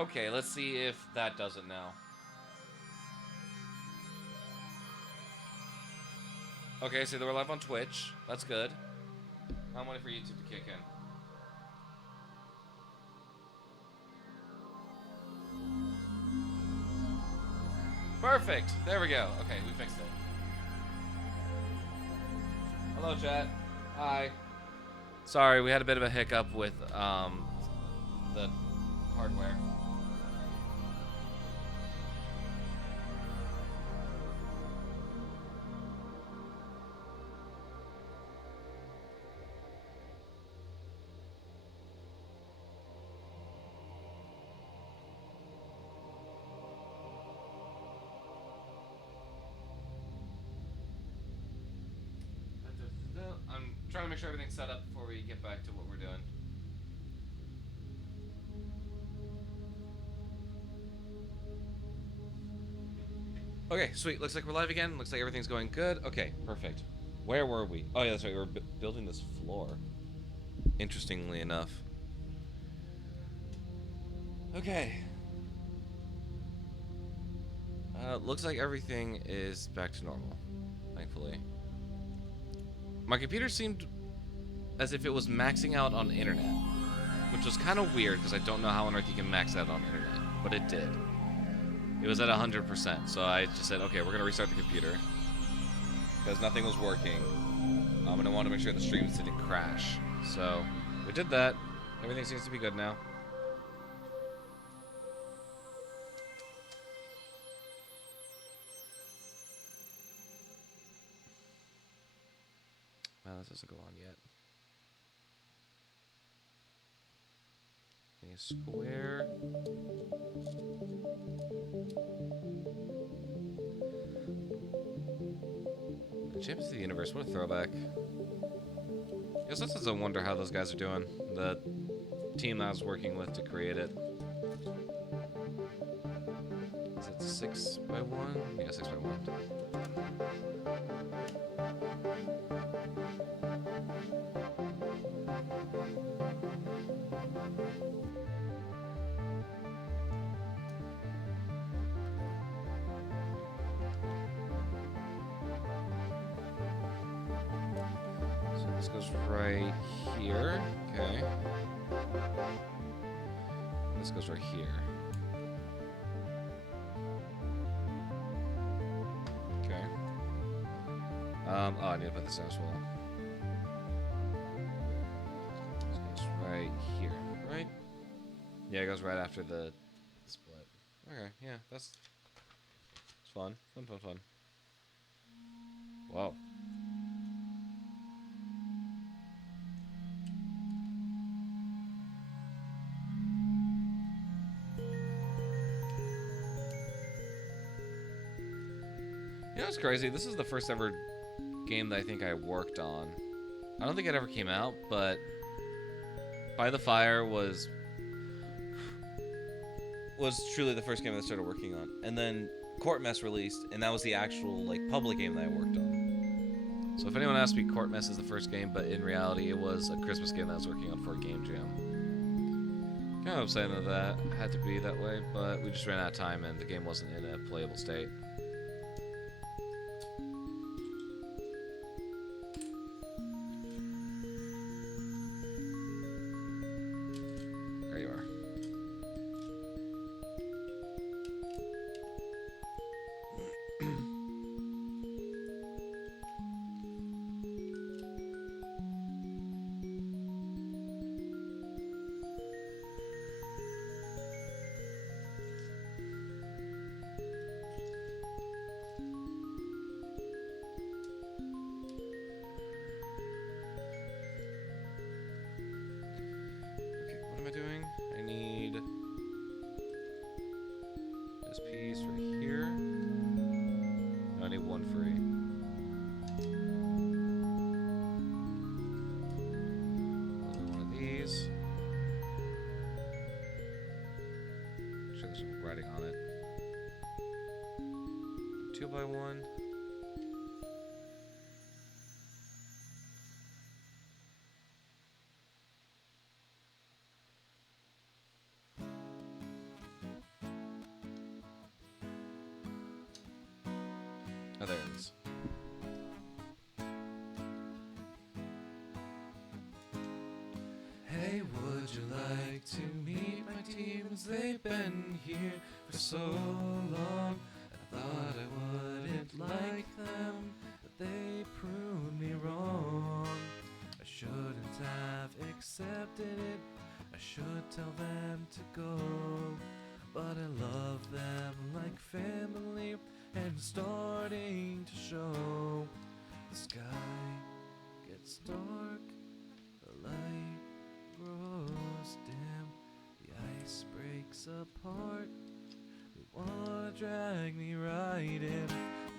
Okay, let's see if that does it now. Okay, so we're live on Twitch. That's good. I'm waiting for YouTube to kick in. Perfect. There we go. Okay, we fixed it. Hello, chat. Hi. Sorry, we had a bit of a hiccup with the hardware. I'm trying to make sure everything's set up before we get back to what we're doing. Okay, sweet. Looks like we're live again. Looks like everything's going good. Okay, perfect. Where were we? Oh, yeah, that's right. We were building this floor. Interestingly enough. Okay. Looks like everything is back to normal, thankfully. My computer seemed as if it was maxing out on internet, which was kind of weird because I don't know how on earth you can max out on internet, but it did. It was at 100%, so I just said, okay, we're going to restart the computer because nothing was working. And I wanted to make sure the streams didn't crash. So we did that. Everything seems to be good now. Well, this doesn't go on yet. A square. The Champions of the Universe, what a throwback. I guess that's just a wonder how those guys are doing. The team I was working with to create it. Is it 6x1? Yeah, 6x1. So this goes right here. Okay. This goes right here. Okay. Oh, I need to put this down as well. This goes right here, right? Yeah, it goes right after the split. Okay, yeah, it's fun. Fun. Whoa. You know what's crazy? This is the first ever game that I think I worked on. I don't think it ever came out, but By the Fire was truly the first game I started working on. And then Court Mess released, and that was the actual like public game that I worked on. So if anyone asks me, Court Mess is the first game, but in reality it was a Christmas game that I was working on for a game jam. Kind of upset that that had to be that way, but we just ran out of time and the game wasn't in a playable state. Doing? I need this piece right here. No, I need one free. Another one of these. I'm sure there's some writing on it. 2x1. Oh, there it is. Hey, would you like to meet my teams? They've been here for so long. I thought I wouldn't like them, but they proved me wrong. I shouldn't have accepted it. I should tell them to go. But I love them like family, and it's starting to show. The sky gets dark, the light grows dim, the ice breaks apart. They wanna drag me right in. You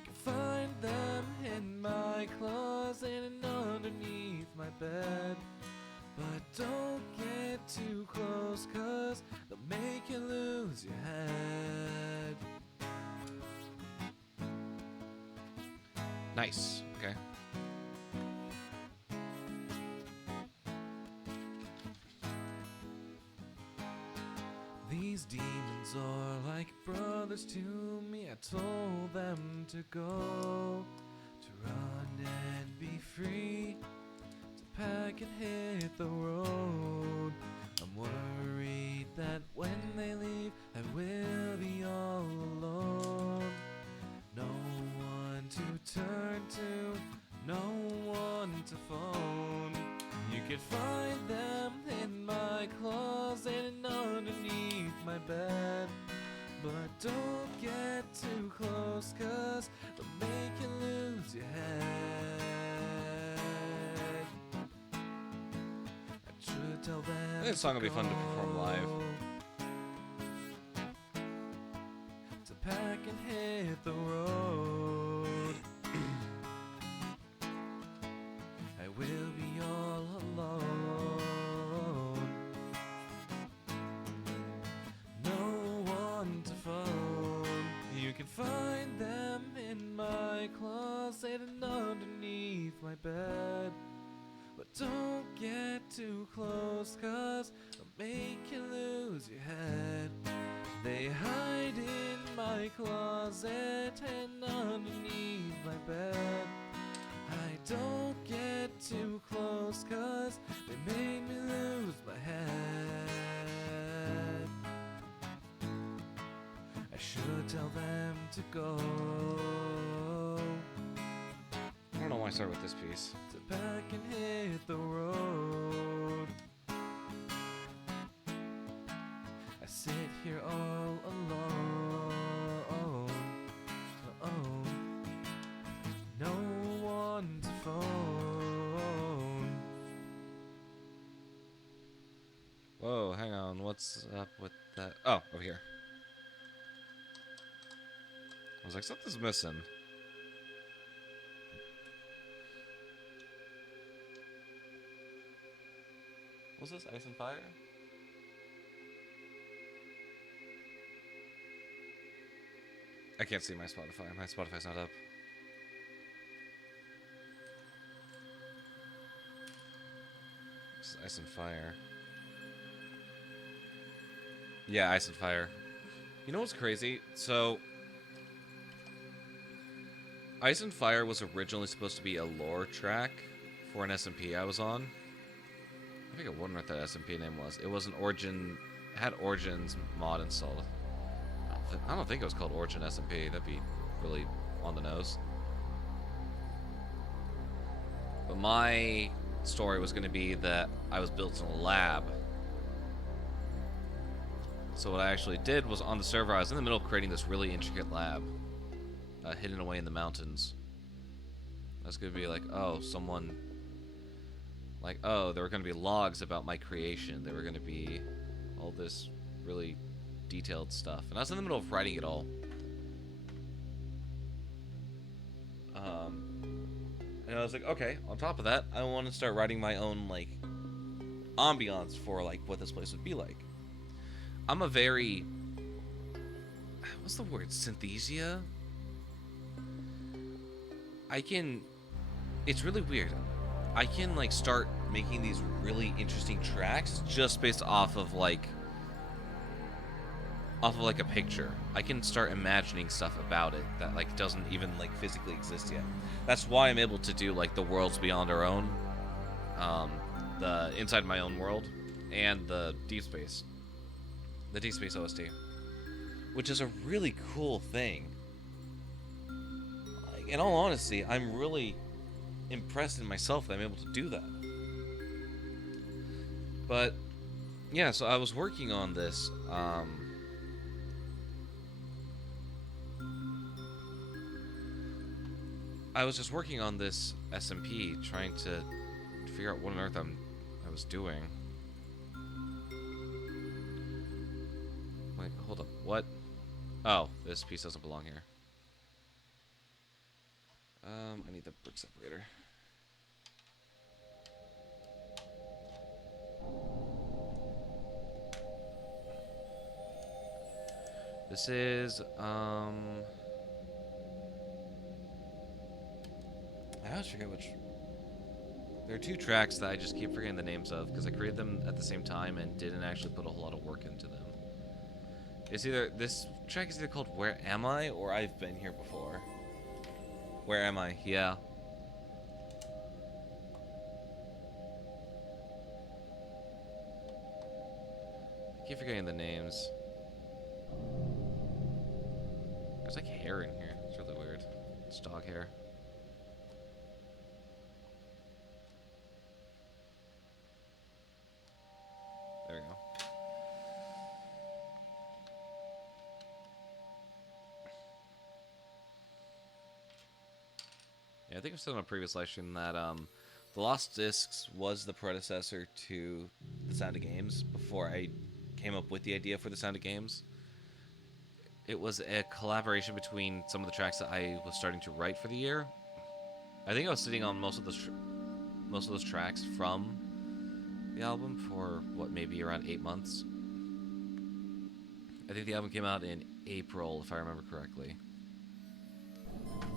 can find them in my closet and underneath my bed. But don't get too close, 'cause they'll make you lose your head. Nice. Okay. These demons are like brothers to me. I told them to go, to run and be free, to pack and hit the road. I'm worried that when they leave, I will be all alone. No one to turn to, no one to phone. You can find them in my closet and underneath my bed. But don't get too close, 'cause they'll make you lose your head. I should tell them. This song will be fun to perform live. To pack and hit the road. I will be all alone. No one to phone. You can find them in my closet and underneath my bed. But don't get too close, 'cause they'll make you lose your head. They hide in my closet and underneath my bed. I don't get too close, 'cause they made me lose my head. I should tell them to go. I don't know why I started with this piece. To back and hit the road. I sit here all alone. No one to phone. Whoa, hang on. What's up with that? Oh, over here. I was like, something's missing. What's this? Ice and Fire? I can't see my Spotify. My Spotify's not up. This is Ice and Fire. Yeah, Ice and Fire. You know what's crazy? So, Ice and Fire was originally supposed to be a lore track for an SMP I was on. I think I wonder what that SMP name was. It was an Origin... It had Origin's mod installed. I don't think it was called Origin SMP. That'd be really on the nose. But my story was going to be that I was built in a lab. So what I actually did was, on the server, I was in the middle of creating this really intricate lab. Hidden away in the mountains. I was going to be like, oh, someone... Like, oh, there were going to be logs about my creation. There were going to be all this really detailed stuff. And I was in the middle of writing it all. And I was like, okay, on top of that, I want to start writing my own, like, ambiance for, like, what this place would be like. I'm a very... What's the word? Synthesia? I can... It's really weird. I can, like, start making these really interesting tracks just based off of, like... off of like a picture. I can start imagining stuff about it that like doesn't even like physically exist yet. That's why I'm able to do like the worlds beyond our own, um, the inside my own world, and the Deep Space OST, which is a really cool thing. Like, in all honesty, I'm really impressed in myself that I'm able to do that. But yeah, so I was working on this. I was just working on this SMP, trying to figure out what on earth I was doing. Wait, hold up. What? Oh, this piece doesn't belong here. I need the brick separator. This is, I always forget which. There are two tracks that I just keep forgetting the names of because I created them at the same time and didn't actually put a whole lot of work into them. It's either, this track is either called Where Am I or I've Been Here Before. Where Am I? Yeah. I keep forgetting the names. There's like hair in here. It's really weird. It's dog hair. There we go. Yeah, I think I've said on a previous live stream that The Lost Discs was the predecessor to The Sound of Games before I came up with the idea for The Sound of Games. It was a collaboration between some of the tracks that I was starting to write for the year. I think I was sitting on most of those tracks from the album for what, maybe around 8 months. I think the album came out in April, if I remember correctly.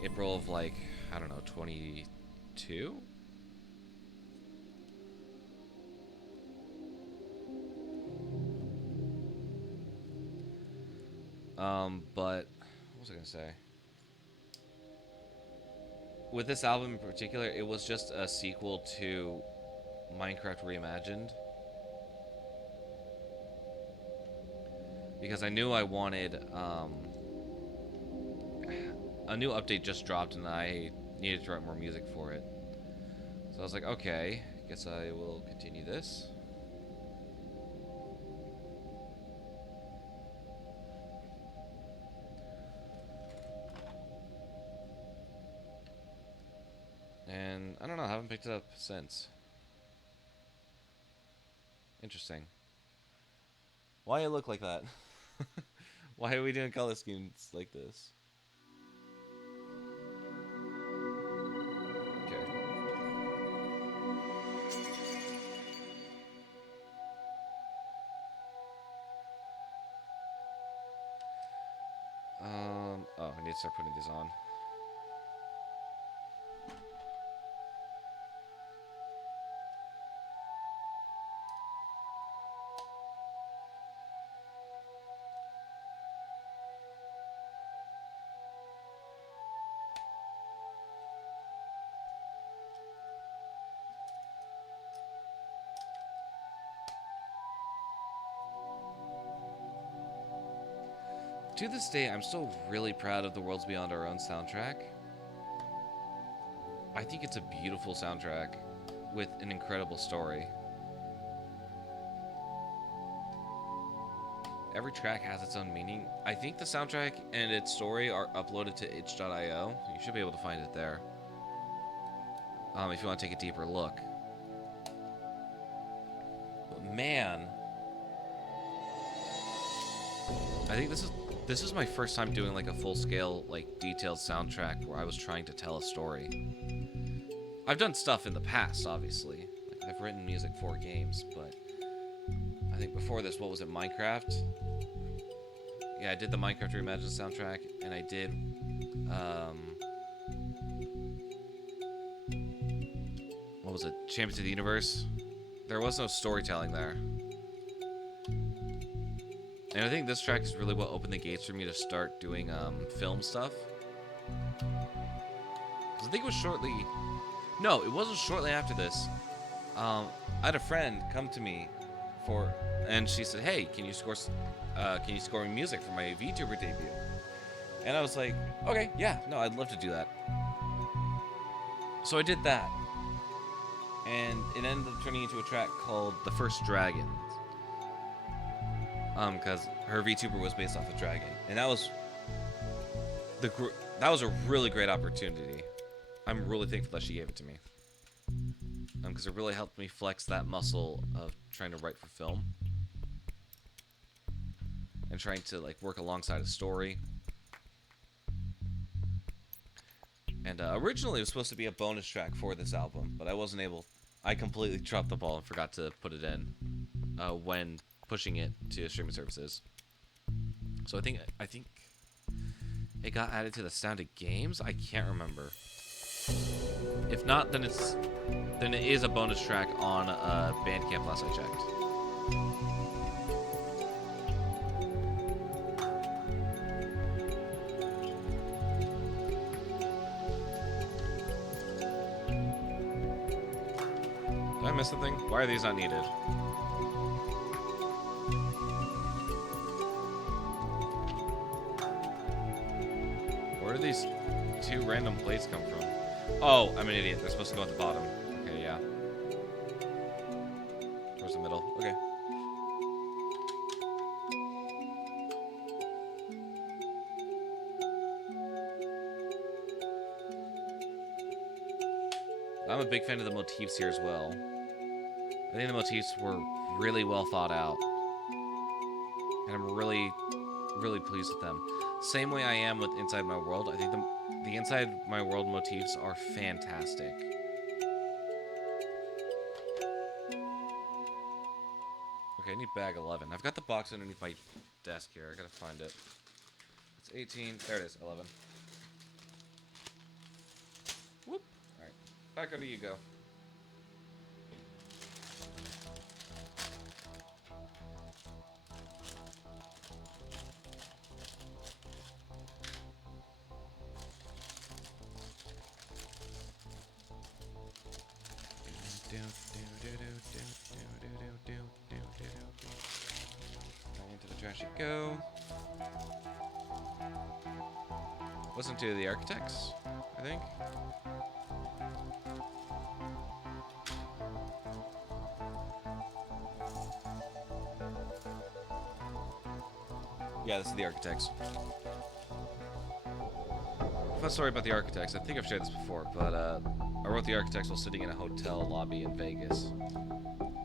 April of like, I don't know, 22? But what was I gonna say? With this album in particular, it was just a sequel to Minecraft Reimagined. Because I knew I wanted, a new update just dropped and I needed to write more music for it. So I was like, okay, guess I will continue this. And I don't know, I haven't picked it up since. Interesting. Why it look like that? Why are we doing color schemes like this? Okay. Oh, I need to start putting these on. To this day, I'm still really proud of the Worlds Beyond Our Own soundtrack. I think it's a beautiful soundtrack with an incredible story. Every track has its own meaning. I think the soundtrack and its story are uploaded to itch.io. You should be able to find it there. If you want to take a deeper look. But man, I think this is my first time doing like a full-scale, like detailed soundtrack where I was trying to tell a story. I've done stuff in the past, obviously. Like, I've written music for games, but I think before this, what was it, Minecraft? Yeah, I did the Minecraft Reimagined soundtrack, and I did, what was it, Champions of the Universe? There was no storytelling there. And I think this track is really what opened the gates for me to start doing film stuff. Because I think it was shortly... No, it wasn't shortly after this. I had a friend come to me and she said, "Hey, can you score music for my VTuber debut?" And I was like, "Okay, yeah, no, I'd love to do that." So I did that, and it ended up turning into a track called "The First Dragon." Because her VTuber was based off a dragon, and that was a really great opportunity. I'm really thankful that she gave it to me. Because it really helped me flex that muscle of trying to write for film and trying to like work alongside a story. And originally it was supposed to be a bonus track for this album, but I wasn't able. I completely dropped the ball and forgot to put it in when pushing it to streaming services. So I think it got added to the Sound of Games. I can't remember. If not, then it is a bonus track on Bandcamp last I checked. Did I miss something? Why are these not needed? Where do these two random plates come from? Oh, I'm an idiot. They're supposed to go at the bottom. Okay, yeah. Where's the middle? Okay. I'm a big fan of the motifs here as well. I think the motifs were really well thought out. And I'm really, really pleased with them. Same way I am with Inside My World. I think the Inside My World motifs are fantastic. Okay, I need bag 11. I've got the box underneath my desk here. I gotta find it. It's 18. There it is, 11. Whoop. Alright. Back under you go. Into the trash you go. Listen to The Architects, I think. Yeah, this is The Architects. Fun story about The Architects. I think I've shared this before, but I wrote The Architects while sitting in a hotel lobby in Vegas.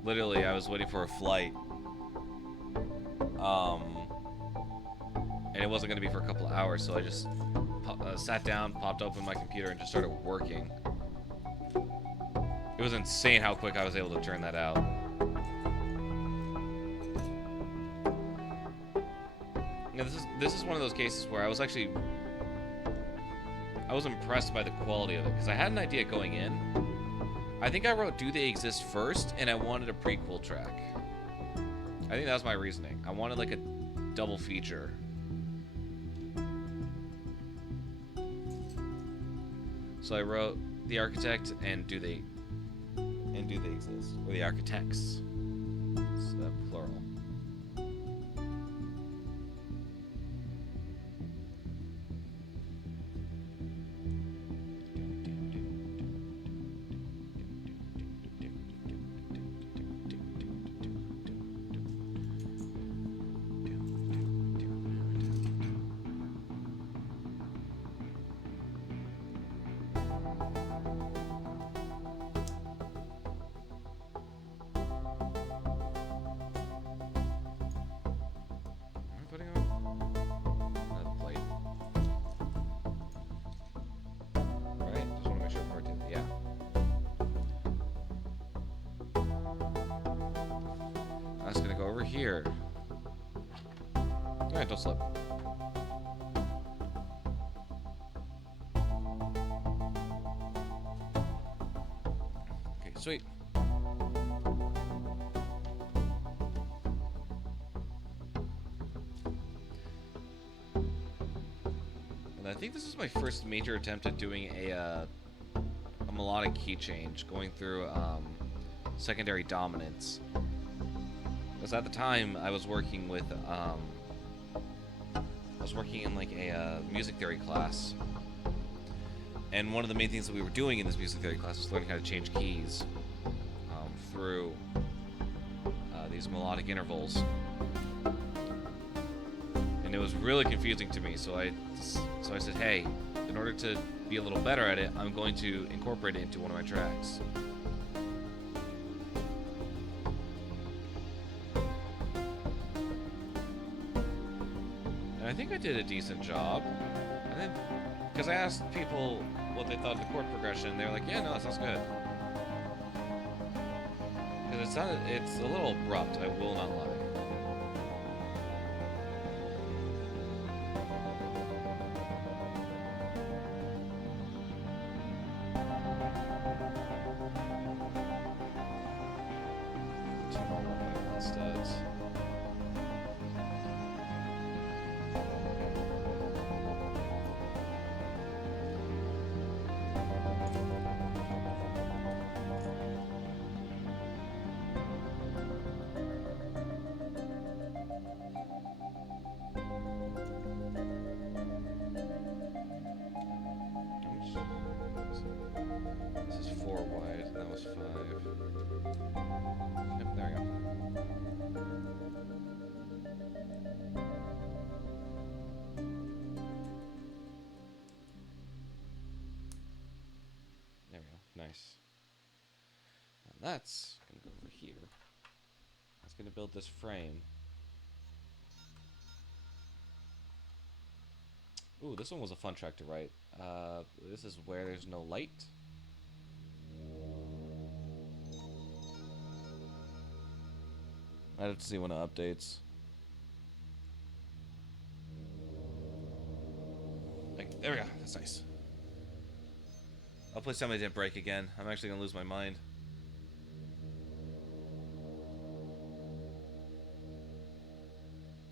Literally, I was waiting for a flight. And it wasn't going to be for a couple hours, so I just sat down, popped open my computer, and just started working. It was insane how quick I was able to turn that out. Yeah, this is one of those cases where I was impressed by the quality of it, because I had an idea going in. I think I wrote Do They Exist first, and I wanted a prequel track. I think that was my reasoning. I wanted like a double feature. So I wrote The Architect and Do They Exist? Or The Architects. It's plural. Here. Alright, don't slip. Okay, sweet. And I think this is my first major attempt at doing a melodic key change, going through secondary dominants. Because at the time I was working with I was working in like a music theory class, and one of the main things that we were doing in this music theory class was learning how to change keys through these melodic intervals, and it was really confusing to me. So I said, hey, in order to be a little better at it, I'm going to incorporate it into one of my tracks. I think I did a decent job. And then, because I asked people what they thought of the chord progression, they were like, yeah, no, that sounds good. Because it's a little abrupt, I will not lie. Two more one studs. This is 4 wide, and that was 5. Yep, there we go. There we go. Nice. And that's gonna go over here. That's gonna build this frame. Ooh, this one was a fun track to write. This is Where There's No Light. I'd have to see when it updates. Like, there we go. That's nice. I'll play Somebody Didn't Break again. I'm actually gonna lose my mind.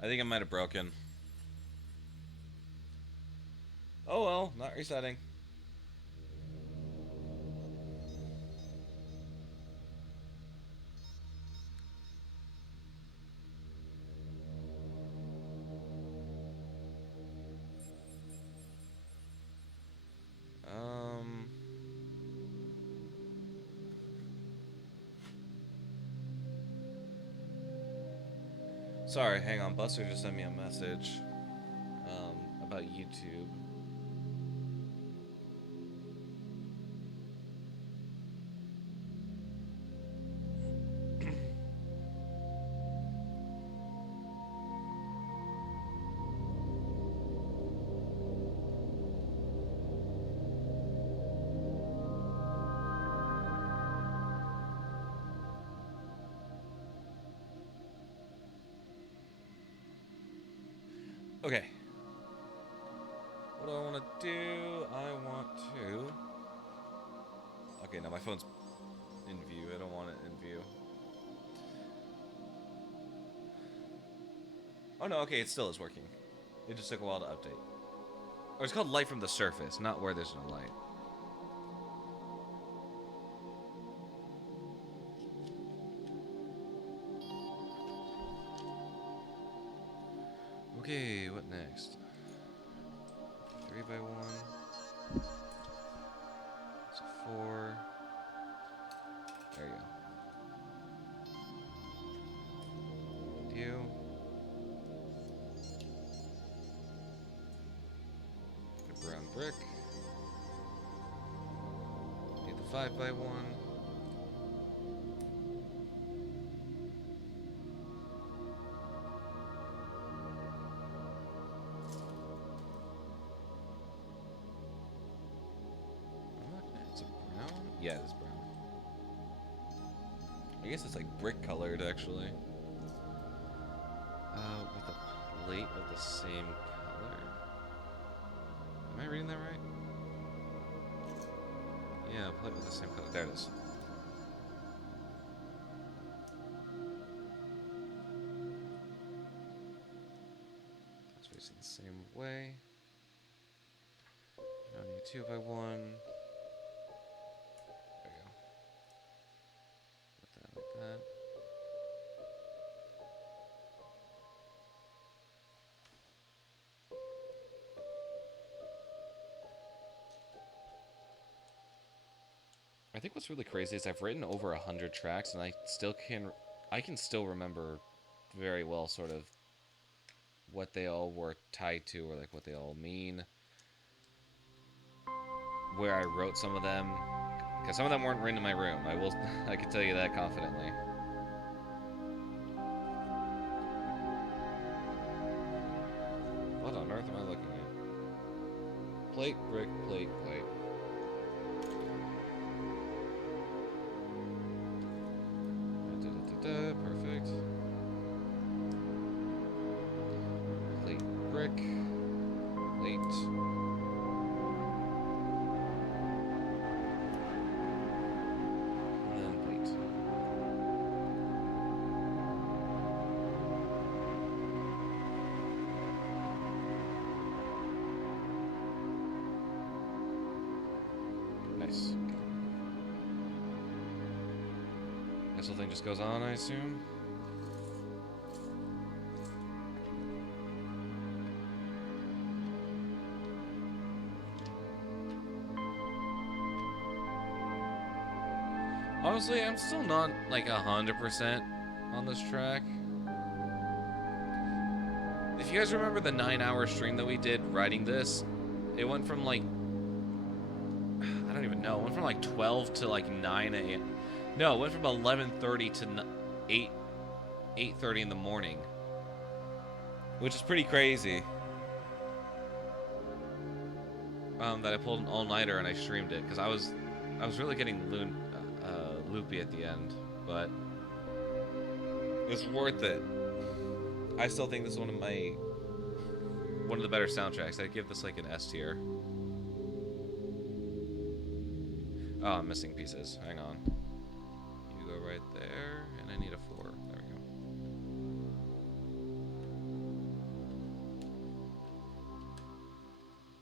I think I might have broken. Oh well, not resetting. Sorry, hang on. Buster just sent me a message about YouTube. Okay. What do I want to do? I want to... Okay, now my phone's in view. I don't want it in view. Oh no, okay, it still is working. It just took a while to update. Or it's called Light from the Surface, not Where There's No Light. Okay, what next? 3x1. It's 4. There you go. You. Get a brown brick. Need the 5x1. Yeah, it is brown. I guess it's like brick colored, actually. With a plate of the same color. Am I reading that right? Yeah, a plate with the same color. There it is. It's facing the same way. I need 2x1. There we go. Put that like that. I think what's really crazy is I've written over 100 tracks, and I can still remember very well sort of what they all were tied to, or like what they all mean, where I wrote some of them, because some of them weren't written in my room. I can tell you that confidently. What on earth am I looking at? Plate, brick, plate, plate. Perfect. Plate, brick, plate. And then plate. Nice. This whole thing just goes on, I assume. Honestly, I'm still not like 100% on this track. If you guys remember the 9-hour stream that we did writing this, it went from like, I don't even know, it went from like 12 to like 9 a.m. No, it went from 11:30 to 8:30 in the morning, which is pretty crazy. That I pulled an all-nighter and I streamed it because I was really getting loopy at the end, but it's worth it. I still think this is one of the better soundtracks. I'd give this like an S tier. Oh, I'm missing pieces. Hang on. You go right there, and I need a 4. There we go.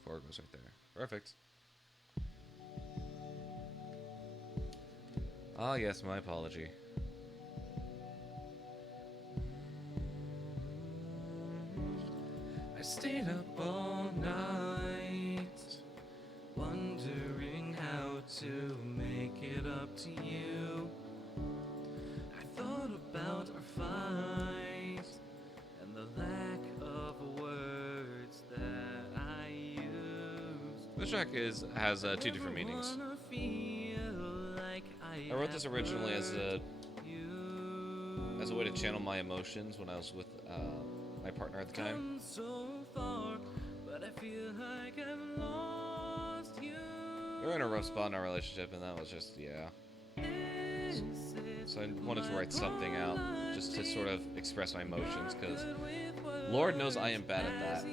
Four goes right there. Perfect. Ah, yes, my apology. I stayed up all night, wondering how to make it up to you. I thought about our fight and the lack of words that I used. This track has 2 different meanings. I wrote this originally as a way to channel my emotions when I was with my partner at the time. We were in a rough spot in our relationship, and that was just, yeah. So I wanted to write something out just to sort of express my emotions, because Lord knows I am bad at that.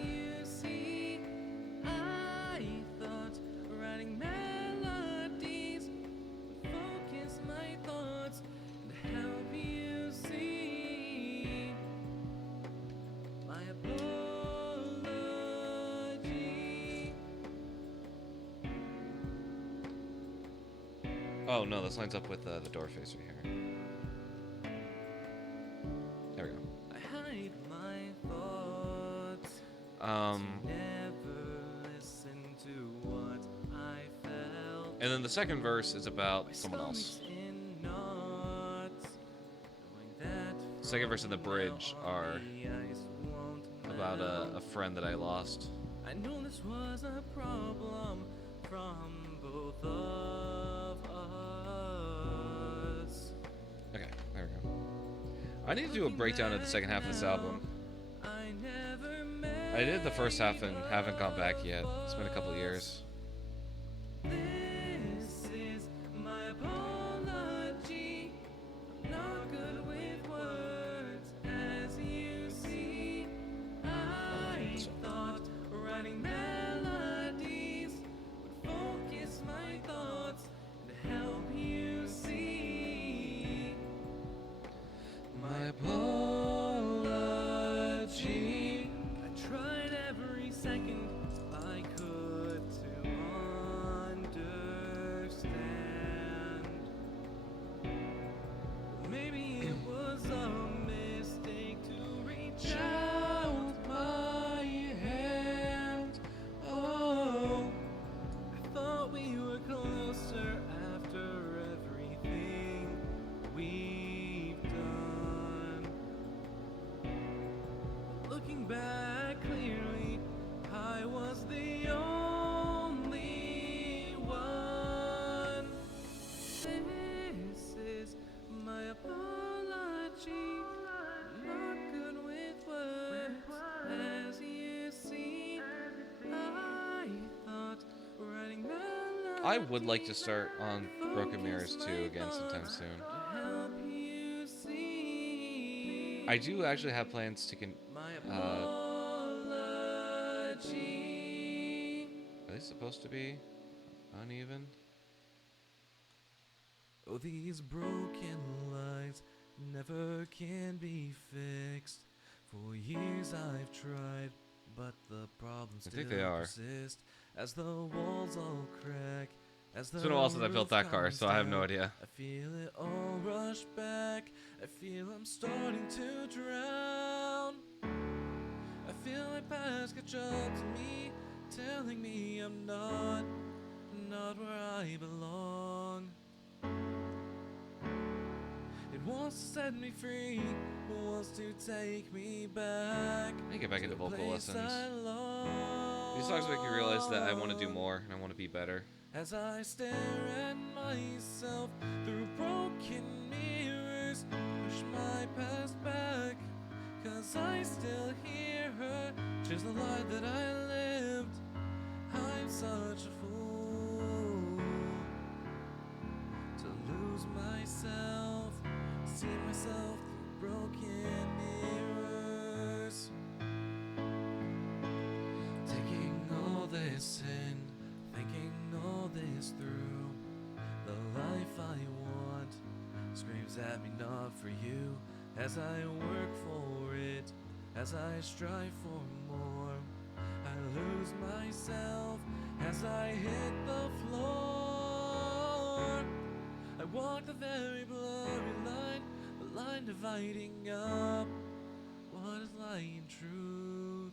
Oh no, this lines up with the door face right here. There we go. I hide my thoughts. And then the second verse is about someone else. The second verse and the bridge are about a friend that I lost. I knew this was a problem from both of us. Okay, there we go. I need to do a breakdown of the second half of this album. I did the first half and haven't gone back yet. It's been a couple years. This is my apology. I'm not good with words, as you see. I thought writing melodies would focus my thoughts and help you see. My apology. I tried every second I could to I would like to start on Broken Mirrors 2 again sometime soon. I do actually have plans to are they supposed to be uneven? Oh, these broken lights never can be fixed. For years I've tried, but the problems I still think they are. persist. As the walls all crack, as the It's been a while since I built that car, so I have no idea. I feel it all rush back. I feel I'm starting to drown. I feel my past catch up to me, telling me I'm not where I belong. It wants to set me free, it wants to take me back. I need to get back into vocal lessons. These These songs make me realize that I want to do more and I want to be better. as I stare at myself through broken mirrors, push my past back, 'cause I still hear her. She's the lie that I lived. I'm such a fool to lose myself, see myself through broken mirrors. Taking all this in, thinking all this through. The life I want screams at me, not for you. As I work for it, as I strive for more, I lose myself as I hit the floor. I walk the very blurry line, the line dividing up what is lie and truth.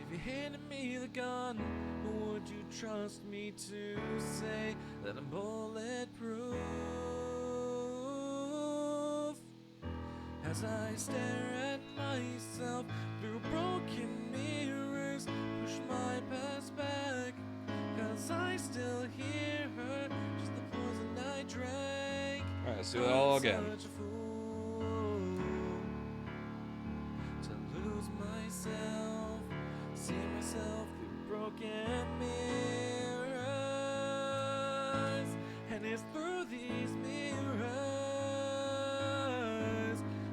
If you handed me the gun, would you trust me to say that I'm bulletproof? As I stare at myself through broken mirrors, push my past back, 'cause I still hear her. She's the poison I drank. Alright, let's do it all again. Such a fool to lose myself, see myself through broken mirrors, and it's through these mirrors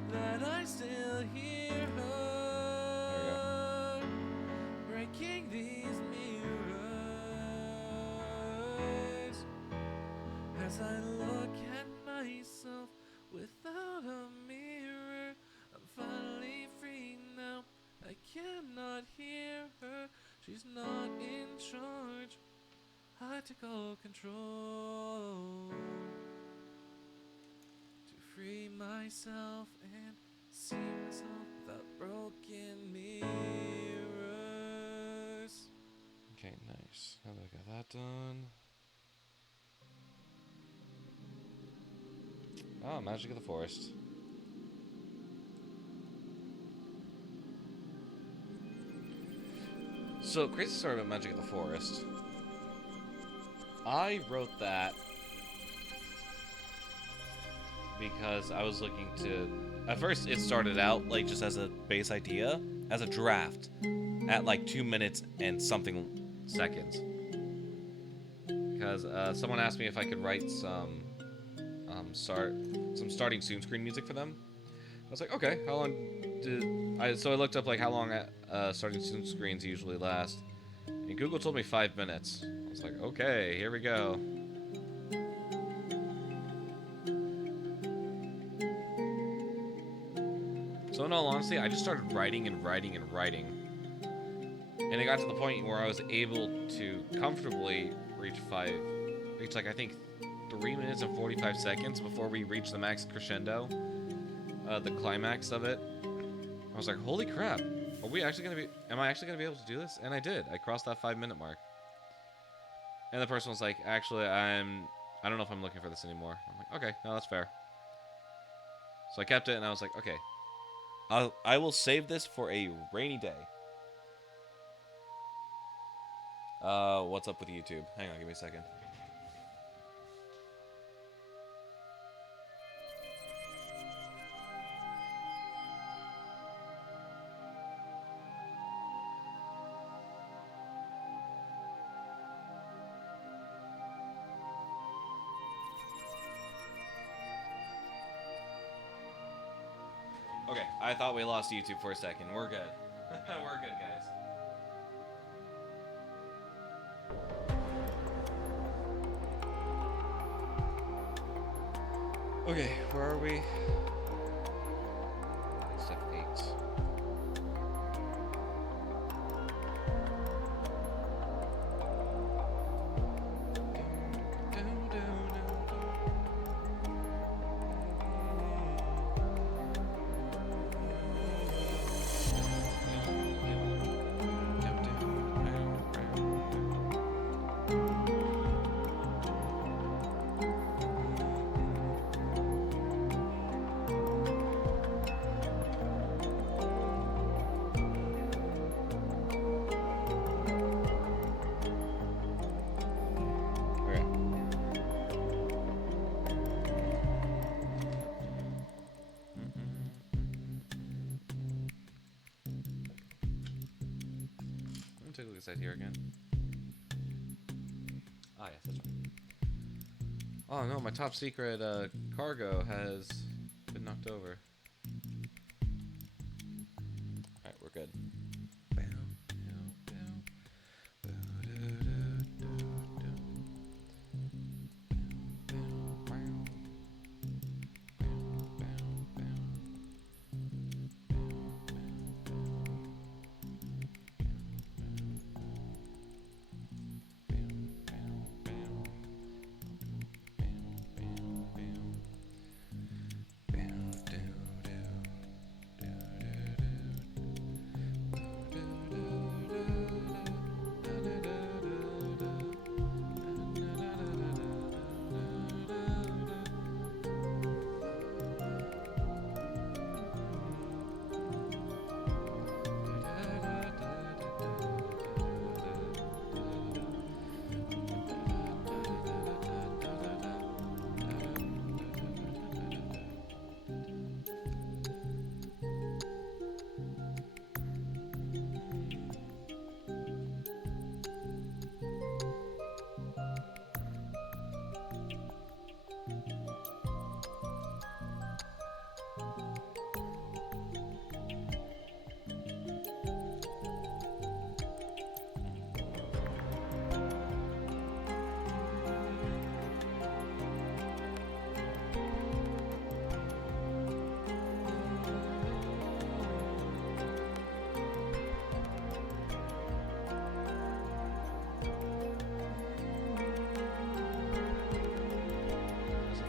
that I still hear her breaking these mirrors. As I look at myself without a mirror, I'm finally free now. I cannot hear her, she's not in charge. I take all control to free myself and see myself without broken mirrors. Okay, nice. Now that I got that done. Oh, Magic of the Forest. So, crazy story about Magic of the Forest. I wrote that because I was looking to... At first, it started out, like, just as a base idea, as a draft, at, like, 2 minutes and something seconds. Because someone asked me if I could write some starting soon screen music for them. I was like, okay, how long so I looked up like how long starting soon screens usually last, and Google told me 5 minutes. I was like, okay, here we go. So in all honesty, I just started writing and writing and writing, and it got to the point where I was able to comfortably reach like I think 3 minutes and 45 seconds before we reached the max crescendo, the climax of it. I was like, holy crap, am I actually gonna be able to do this? And I did. I crossed that 5 minute mark. And the person was like, actually, I don't know if I'm looking for this anymore. I'm like, okay, no, that's fair. So I kept it, and I was like, okay, I will save this for a rainy day. What's up with YouTube? Hang on, give me a second. Okay, I thought we lost YouTube for a second. We're good. We're good, guys. Okay, where are we? Step 8. Take a look inside here again. Ah, yes, that's right. Oh no, my top secret cargo has been knocked over. Alright, we're good.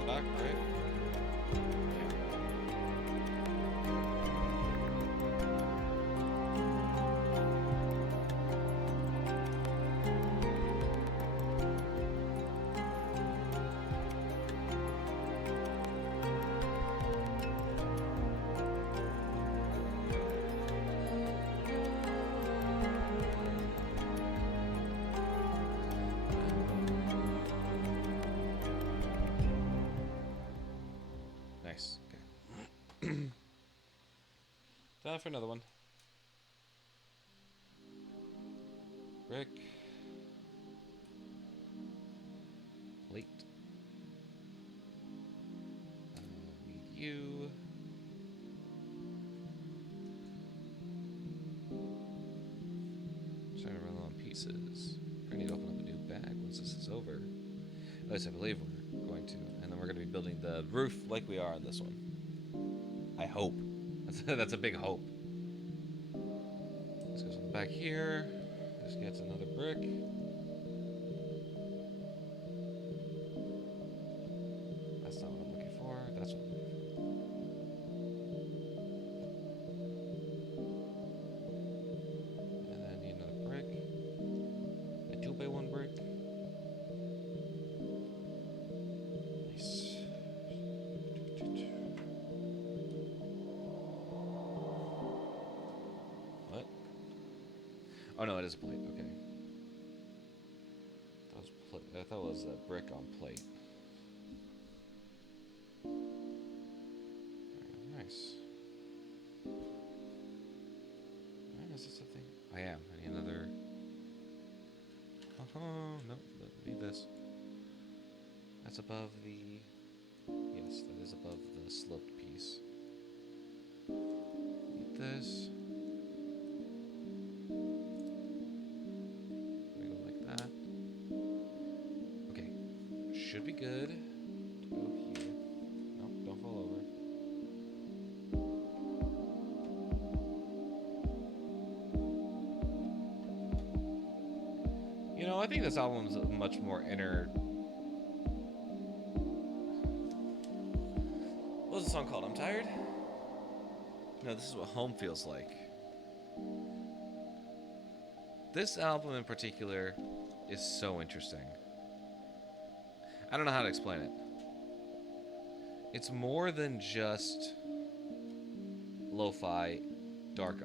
Back, right? Nice. Okay. Time for another one. Brick. Plate. Need you. Trying to run low on pieces. We're going to open up a new bag once this is over. At least I believe we're going to. And then we're going to be building the roof like we are on this one. I hope. That's a big hope. This goes on the back here. This gets another brick. That's not what I'm looking for. That's what I'm looking for. And then I need another brick. A 2x1 brick. Nice. What? Oh no, it is a plate. Okay. I thought it was a brick on plate. Nice. Alright, is this a thing? I am. I need another. Oh, no, need this. That's above the. Yes, that is above the sloped piece. Eat this. We go like that. Okay. Should be good. To go here. Nope, don't fall over. You know, I think this album's much more inner. What's the song called? I'm tired? No, this is what home feels like. This album in particular is so interesting. I don't know how to explain it. It's more than just lo-fi, dark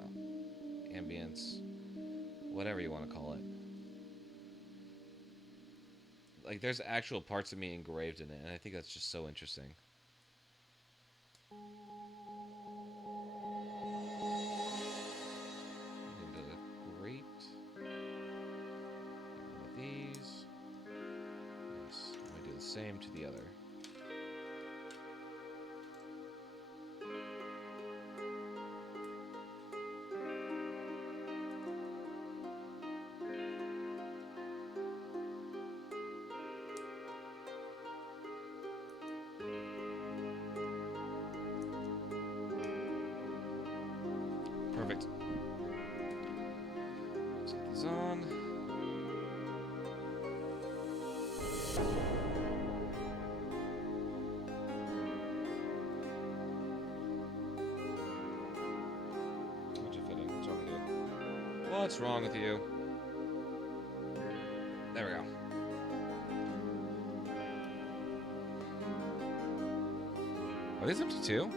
ambience, whatever you want to call it. Like, there's actual parts of me engraved in it, and I think that's just so interesting. Into the grate. One of these. Yes, I'm gonna do the same to the other. Perfect. Let's get these on. What'd you fit in? What's wrong with you? What's wrong with you? There we go. Are these empty too?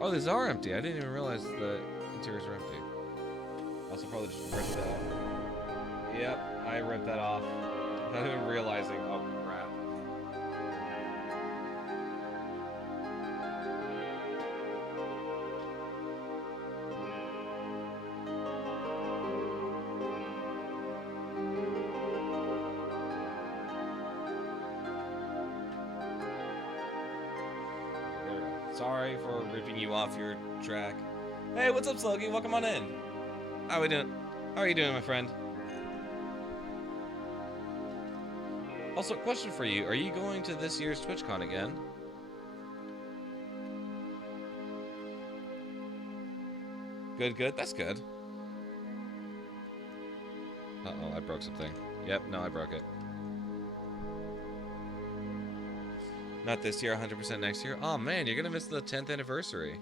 Oh, these are empty. I didn't even realize the interiors are empty. Also, probably just ripped that. Yep, I ripped that off. Not even realizing. Oh, crap. There we go. Sorry for ripping you off your track. Hey, what's up, Sluggy? Welcome on in. How we doing? How are you doing, my friend? Also, question for you. Are you going to this year's TwitchCon again? Good, good. That's good. Uh-oh, I broke something. Yep, no, I broke it. Not this year, 100% next year. Oh, man, you're going to miss the 10th anniversary.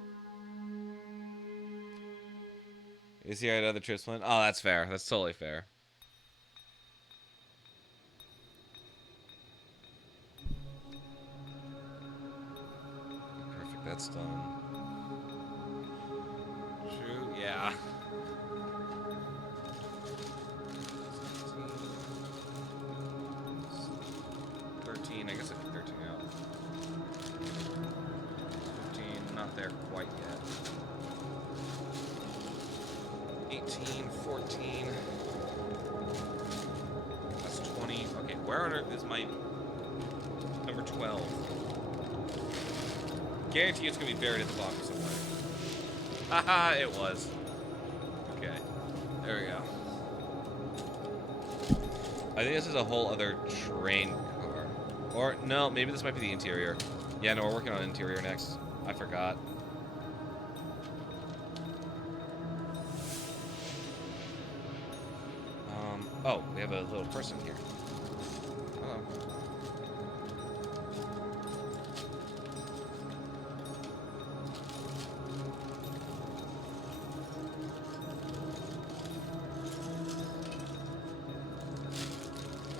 Is he at other trips planned? Oh, that's fair. That's totally fair. Perfect. That's done. True. Yeah. 13. I guess I took 13 out. 15. Not there quite yet. 18, 14. That's 20. Okay, where on earth is my number 12? Guarantee it's gonna be buried at the bottom somewhere. Haha, it was. Okay, there we go. I think this is a whole other train car. Or, no, maybe this might be the interior. Yeah, no, we're working on interior next. I forgot. Oh, we have a little person here. Hello.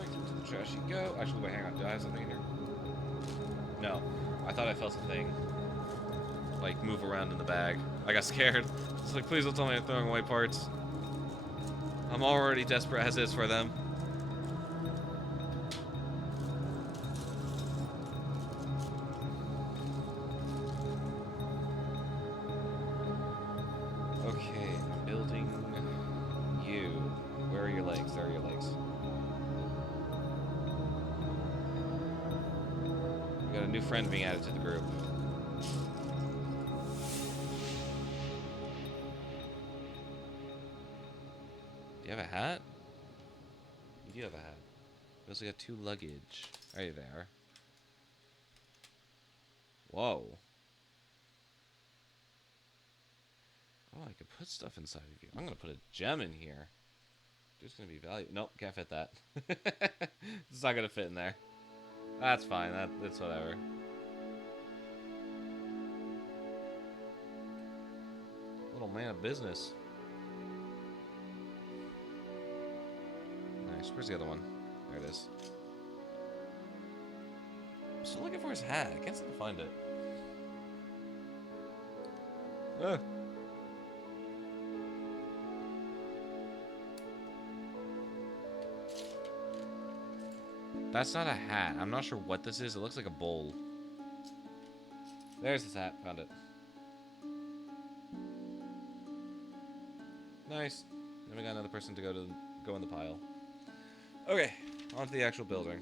To the trash you go. Actually, wait, hang on. Do I have something in here? No. I thought I felt something, like, move around in the bag. I got scared. It's like, please don't tell me I'm throwing away parts. I'm already desperate as is for them. Okay, I'm building you. Where are your legs? There are your legs. We got a new friend being added to the group. Do you have a hat? You do have a hat. We also got 2 luggage. Right there. Whoa. Oh, I could put stuff inside of you. I'm gonna put a gem in here. There's gonna be value. Nope, can't fit that. It's not gonna fit in there. That's fine. That's whatever. Little man of business. Nice. Where's the other one? There it is. I'm still looking for his hat. I can't seem to find it. Ah. That's not a hat. I'm not sure what this is. It looks like a bowl. There's his hat. Found it. Nice. Then we got another person to go in the pile. Okay, on to the actual building.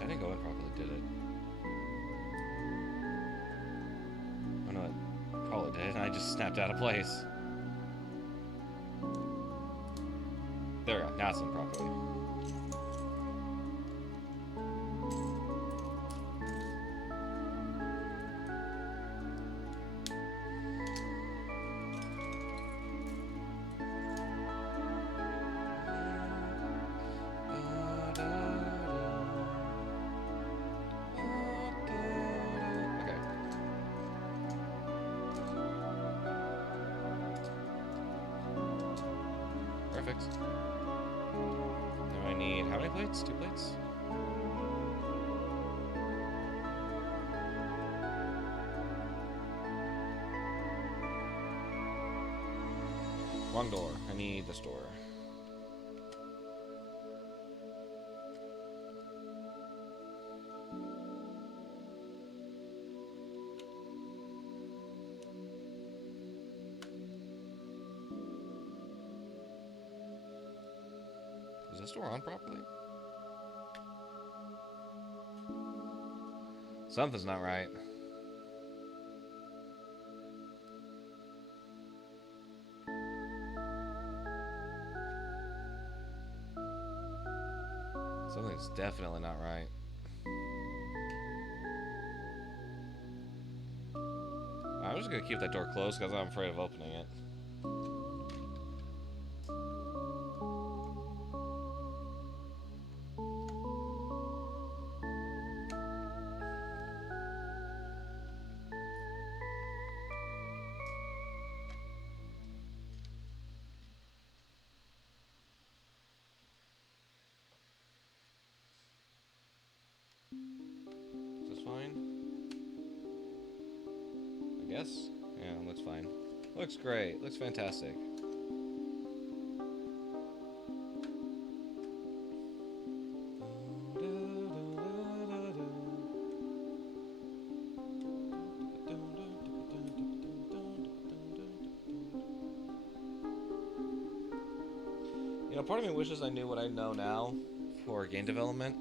I didn't go in properly, did it? Oh no, it probably did, and I just snapped out of place. There we go. Now it's in properly. Okay. Perfect. Now I need how many plates? 2 plates? Wrong door. I need this door. Is this door on properly? Something's not right. Something's definitely not right. I'm just gonna keep that door closed because I'm afraid of opening it. Is this fine? I guess. Yeah, it looks fine. Looks great. Looks fantastic. You know, part of me wishes I knew what I know now for game development.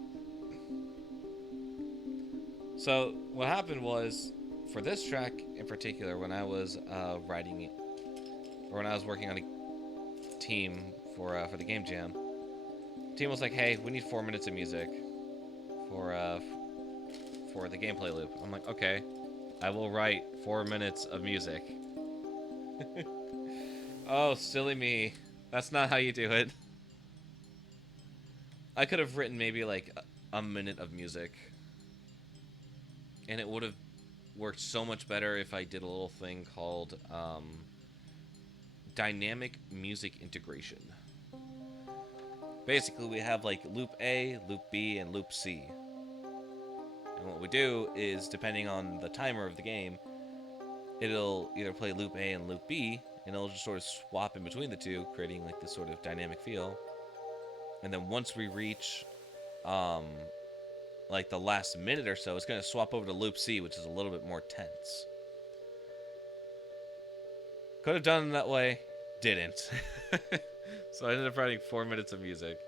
So what happened was, for this track in particular, when I was writing it, or when I was working on a team for the game jam, the team was like, "Hey, we need 4 minutes of music for the gameplay loop." I'm like, "Okay, I will write 4 minutes of music." Oh, silly me. That's not how you do it. I could have written maybe like a minute of music, and it would have worked so much better if I did a little thing called dynamic music integration. Basically, we have like loop A, loop B, and loop C. And what we do is, depending on the timer of the game, it'll either play loop A and loop B, and it'll just sort of swap in between the two, creating like this sort of dynamic feel. And then once we reach like the last minute or so, it's going to swap over to loop C, which is a little bit more tense. Could have done it that way. Didn't. So I ended up writing 4 minutes of music.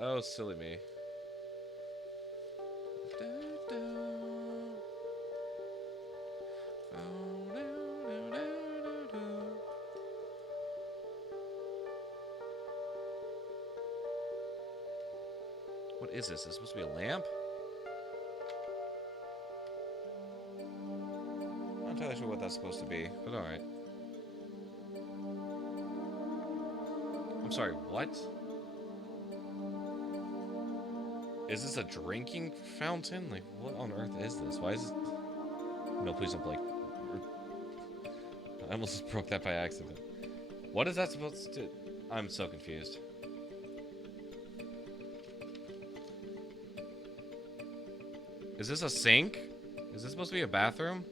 Oh, silly me. What is this? Is this supposed to be a lamp? I'm not entirely sure what that's supposed to be, but alright. I'm sorry, what? Is this a drinking fountain? Like, what on earth is this? Why is it... No, please don't, like... I almost just broke that by accident. What is that supposed to... I'm so confused. Is this a sink? Is this supposed to be a bathroom?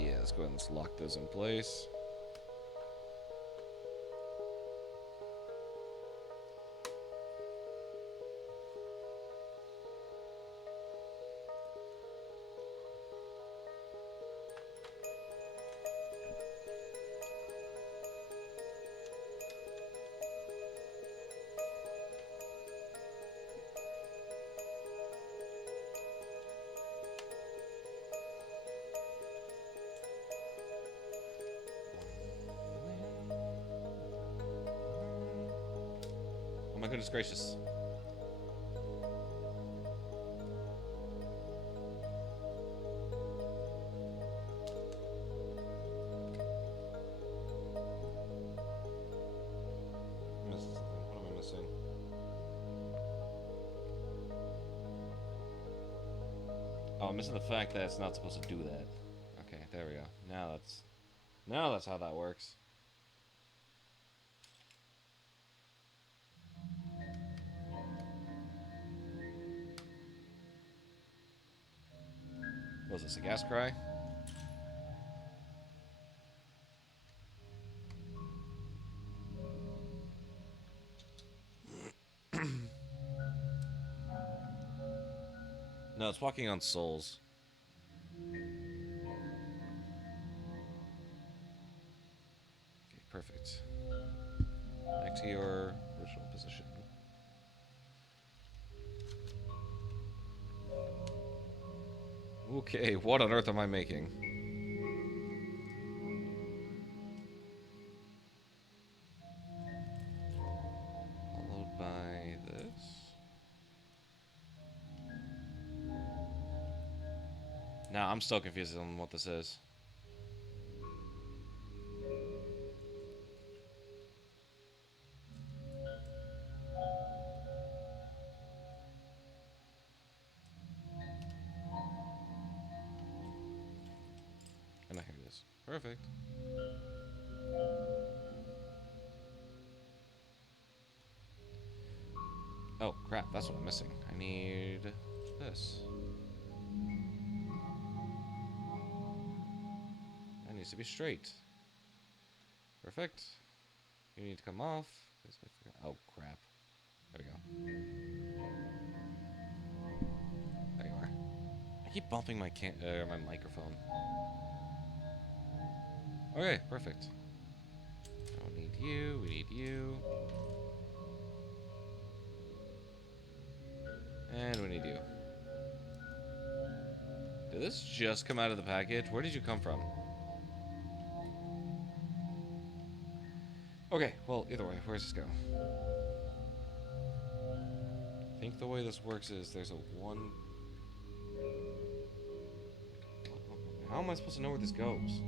Yeah, let's go ahead and lock those in place. Oh my goodness gracious. Missing something. What am I missing? Oh, I'm missing the fact that it's not supposed to do that. Okay, there we go. Now that's how that works. Was this a gas cry? No, it's walking on souls. Okay, perfect. Back to your original position. Okay, what on earth am I making? Followed by this. Now I'm still confused on what this is. And here it is. Perfect. Oh, crap. That's what I'm missing. I need this. That needs to be straight. Perfect. You need to come off. Oh, crap. There we go. There you are. I keep bumping my my microphone. Okay, perfect. Don't need you. We need you. And we need you. Did this just come out of the package? Where did you come from? Okay, well, either way, where does this go? I think the way this works is there's a one... How am I supposed to know where this goes?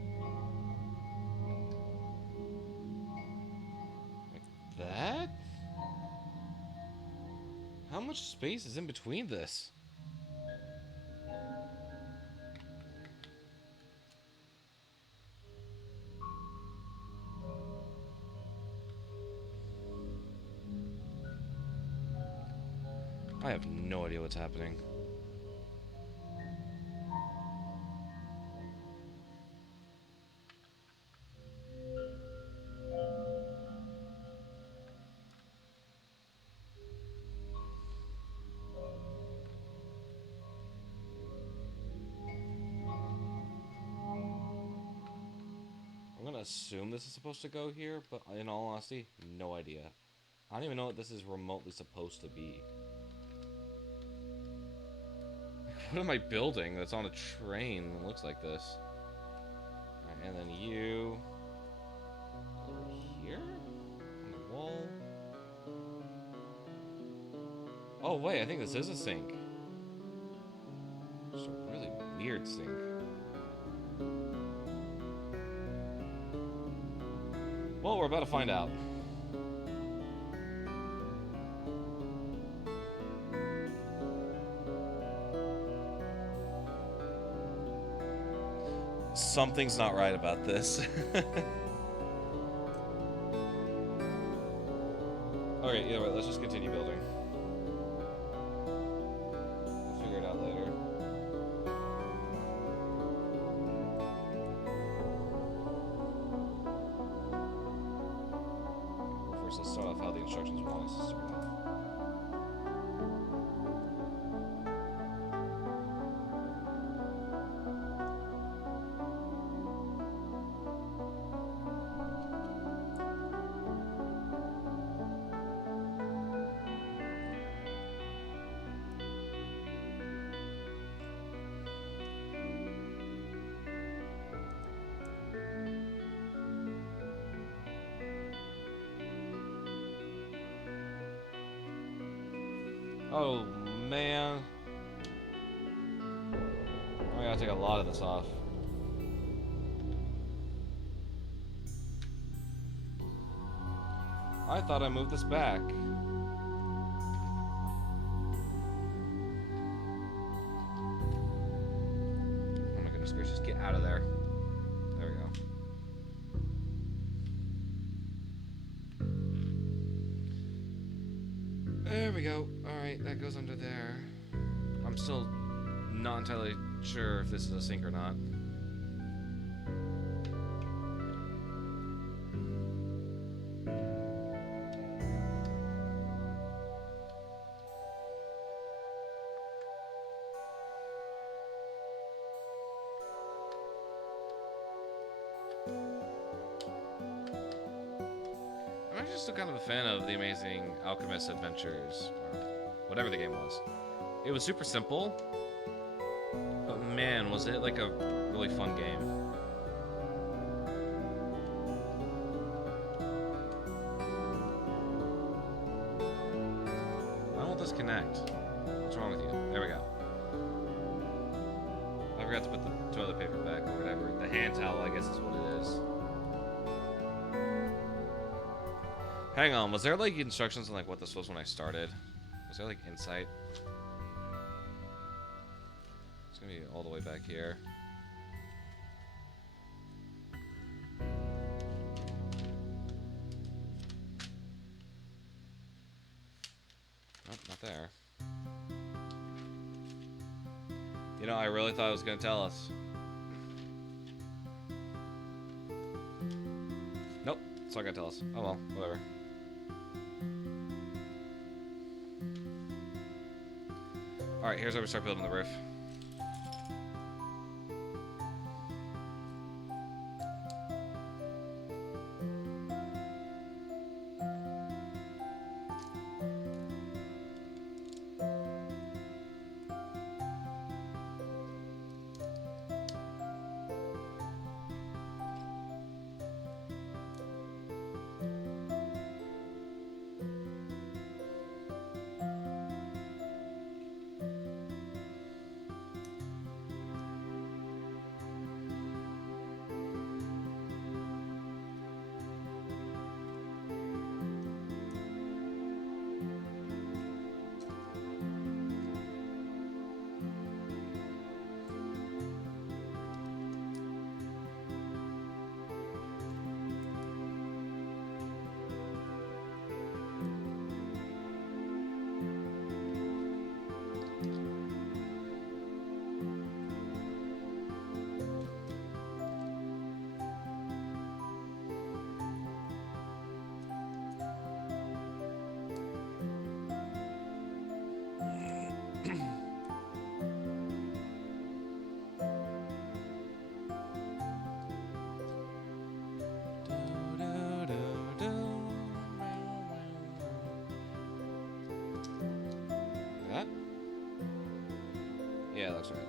Like that? How much space is in between this? I have no idea what's happening. I'm gonna assume this is supposed to go here, but in all honesty, no idea. I don't even know what this is remotely supposed to be. What am I building that's on a train that looks like this? Alright, and then you... over here? On the wall? Oh wait, I think this is a sink. Just a really weird sink. Well, we're about to find out. Something's not right about this. Okay, either way, let's just continue building. We'll figure it out later. Well, first, let's start off how the instructions want us to start off. Oh, man. I gotta take a lot of this off. I thought I moved this back. Oh my goodness gracious, get out of there. There we go. There we go. Alright, that goes under there. I'm still not entirely sure if this is a sink or not. I'm actually still kind of a fan of The Amazing Alchemist Adventures, or whatever the game was. It was super simple, but man, was it like a really fun game. Why won't this connect? What's wrong with you? There we go. I forgot to put the toilet paper back or whatever. The hand towel, I guess, is what it is. Hang on, was there like instructions on like what this was when I started? Was there like insight? It's gonna be all the way back here. Nope, not there. You know, I really thought it was gonna tell us. Nope, it's not gonna tell us. Oh well, whatever. Alright, here's where we start building the roof. Yeah, that's right.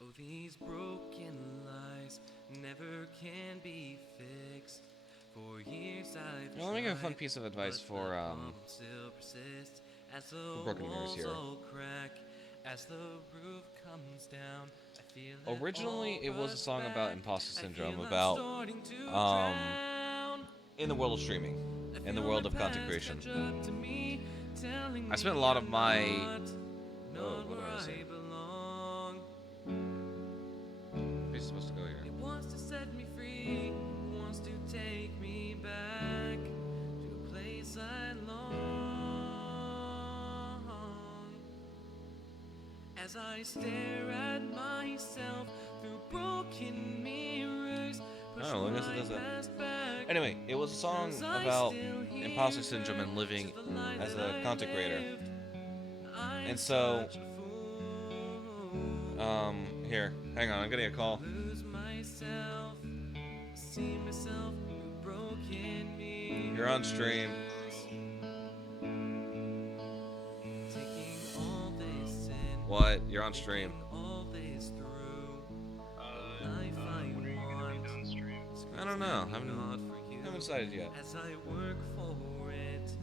Oh, these broken lies never can be fixed. For years I've Now, let me give a fun tried, piece of advice but the for problem still persists as the Broken Mirrors walls here. all crack, as the roof comes down. I feel it Originally, all it was a rush song about back. imposter I syndrome, feel I'm about starting to um drown. in the world of streaming, I in the feel world my of content past creation. catch up to me, telling I spent a me lot of I'm my not what do where I say? I belong. He's supposed to go here. It wants to set me free, wants to take me back to a place I long. As I stare at myself through broken mirrors, push Oh, I guess it my does that. past back. Anyway, it was a song 'Cause I about still hear imposter syndrome and her, living she's the light as that a I content creator. lived. I'm And so, such a fool. here, hang on, I'm getting a call. Lose myself, see myself through broken mirrors. You're on stream. Taking all this in, What? You're on stream. all this through. The life I want. I don't know. Not for you. Haven't decided yet. As I work for it,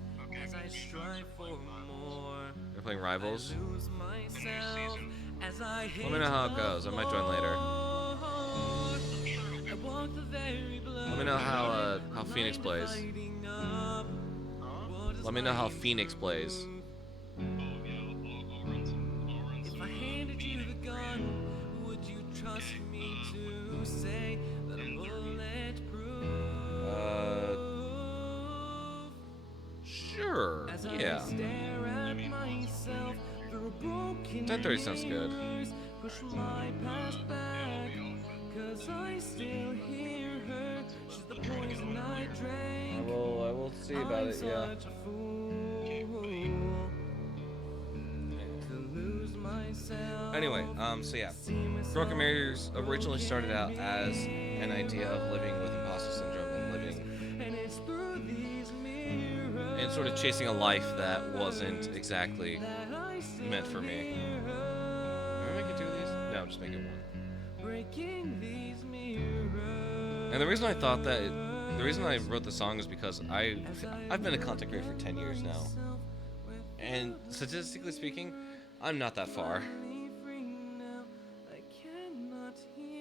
as I strive for more. You're playing Rivals. I lose myself as I hit Let me know how it goes. I might join later. I walk the very blood. Let me know how Phoenix plays. Let me know how Phoenix plays. If I handed you the gun, would you trust me to say that I'm bulletproof? Sure. As I Yeah. stare at myself through broken 10:30 sounds good. mirrors, push my past back, 'cause I still hear her. She's the poison I drank. I will see about it. Yeah. I'm such a fool to lose myself. Anyway, so yeah, See myself Broken Mirrors originally started out as broken an idea of living with imposter syndrome and living and it's through these mirrors and sort of chasing a life that wasn't exactly that I still meant for me. hear her. Am I making two of these? No, just make it one. Breaking these mirrors. And the reason I wrote the song is because I've been a content creator for 10 years now, and statistically speaking, I'm not that far.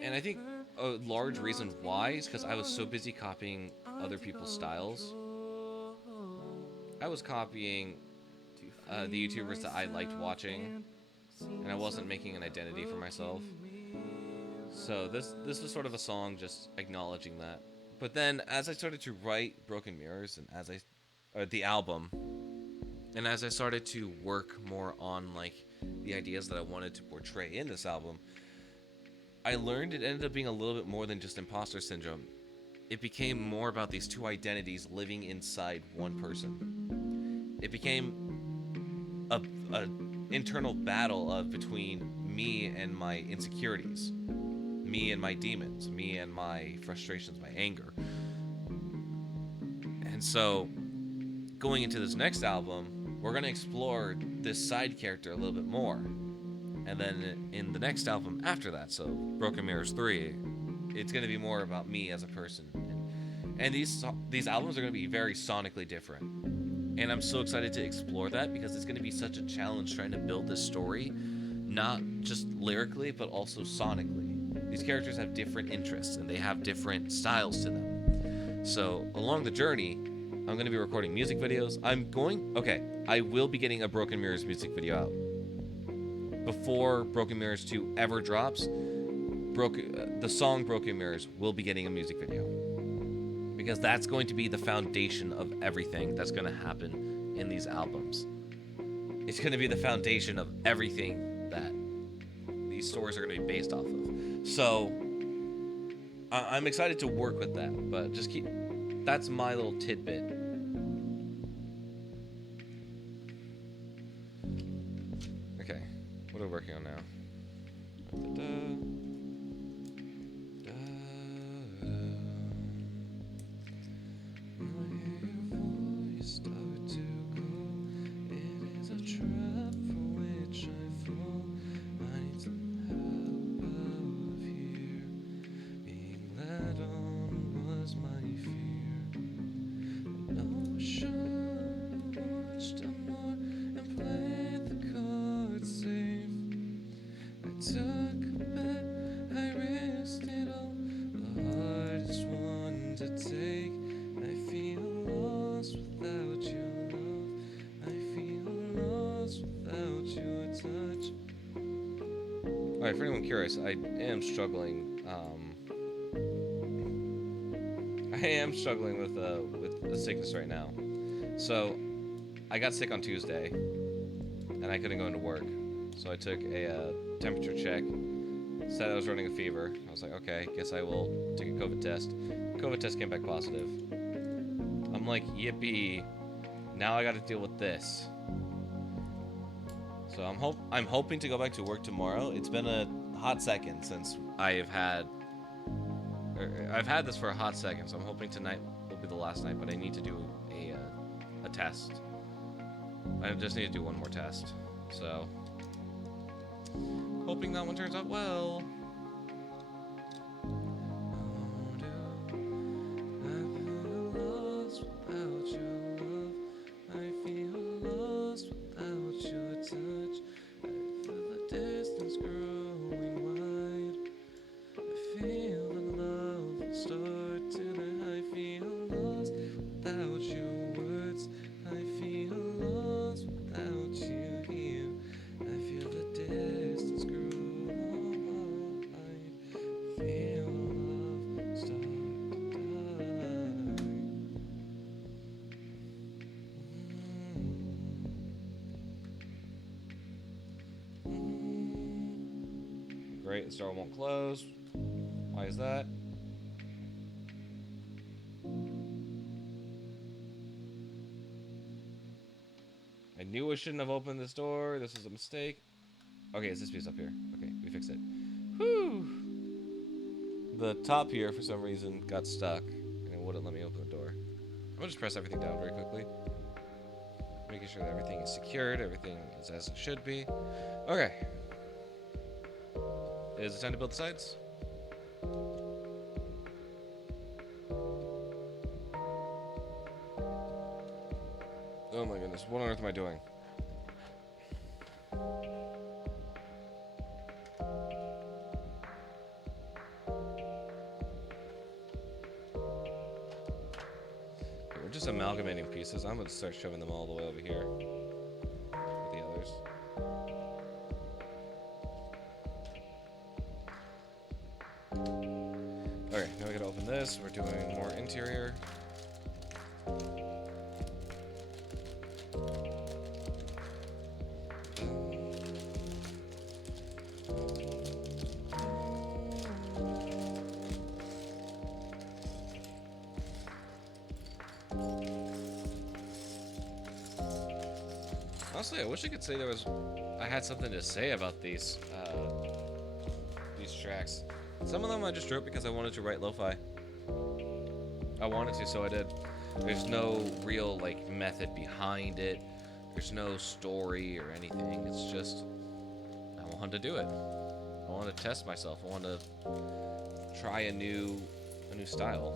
And I think a large reason why is because I was so busy copying other people's styles. I was copying the YouTubers that I liked watching, and I wasn't making an identity for myself. So this was sort of a song just acknowledging that. But then as I started to write Broken Mirrors and the album, and as I started to work more on like the ideas that I wanted to portray in this album, I learned it ended up being a little bit more than just imposter syndrome. It became more about these two identities living inside one person. It became a internal battle between me and my insecurities, me and my demons, me and my frustrations, my anger. And so, going into this next album, we're going to explore this side character a little bit more. And then in the next album after that, so Broken Mirrors 3, it's going to be more about me as a person. And these albums are going to be very sonically different. And I'm so excited to explore that because it's going to be such a challenge trying to build this story, not just lyrically, but also sonically. These characters have different interests and they have different styles to them. So along the journey, I'm going to be recording music videos. I will be getting a Broken Mirrors music video out. Before Broken Mirrors 2 ever drops, the song Broken Mirrors will be getting a music video. Because that's going to be the foundation of everything that's going to happen in these albums. It's going to be the foundation of everything that these stories are going to be based off of. So, I'm excited to work with that, but just keep. That's my little tidbit. Okay, what are we working on now? Alright, for anyone curious, I am struggling. I am struggling with a sickness right now. So, I got sick on Tuesday, and I couldn't go into work. So I took a temperature check. Said I was running a fever. I was like, okay, guess I will take a COVID test. COVID test came back positive. I'm like, yippee! Now I got to deal with this. So I'm hoping to go back to work tomorrow. It's been a hot second since I've had this for a hot second. So I'm hoping tonight will be the last night. But I need to do a test. I just need to do one more test. So hoping that one turns out well. Great, the store won't close. Why is that? I knew I shouldn't have opened this door. This was a mistake. Okay, it's this piece up here. Okay, we fixed it. Whew! The top here, for some reason, got stuck, and it wouldn't let me open the door. I'm gonna just press everything down very quickly. Making sure that everything is secured, everything is as it should be. Okay. Is it time to build the sides? Oh my goodness, what on earth am I doing? Okay, we're just amalgamating pieces. I'm gonna start shoving them all the way over here with the others. Okay, now we gotta open this. We're doing more interior. Honestly, I wish I could say I had something to say about these tracks. Some of them I just wrote because I wanted to write lo-fi. I wanted to, so I did. There's no real, like, method behind it. There's no story or anything. It's just, I wanted to do it. I wanted to test myself. I wanted to try a new style.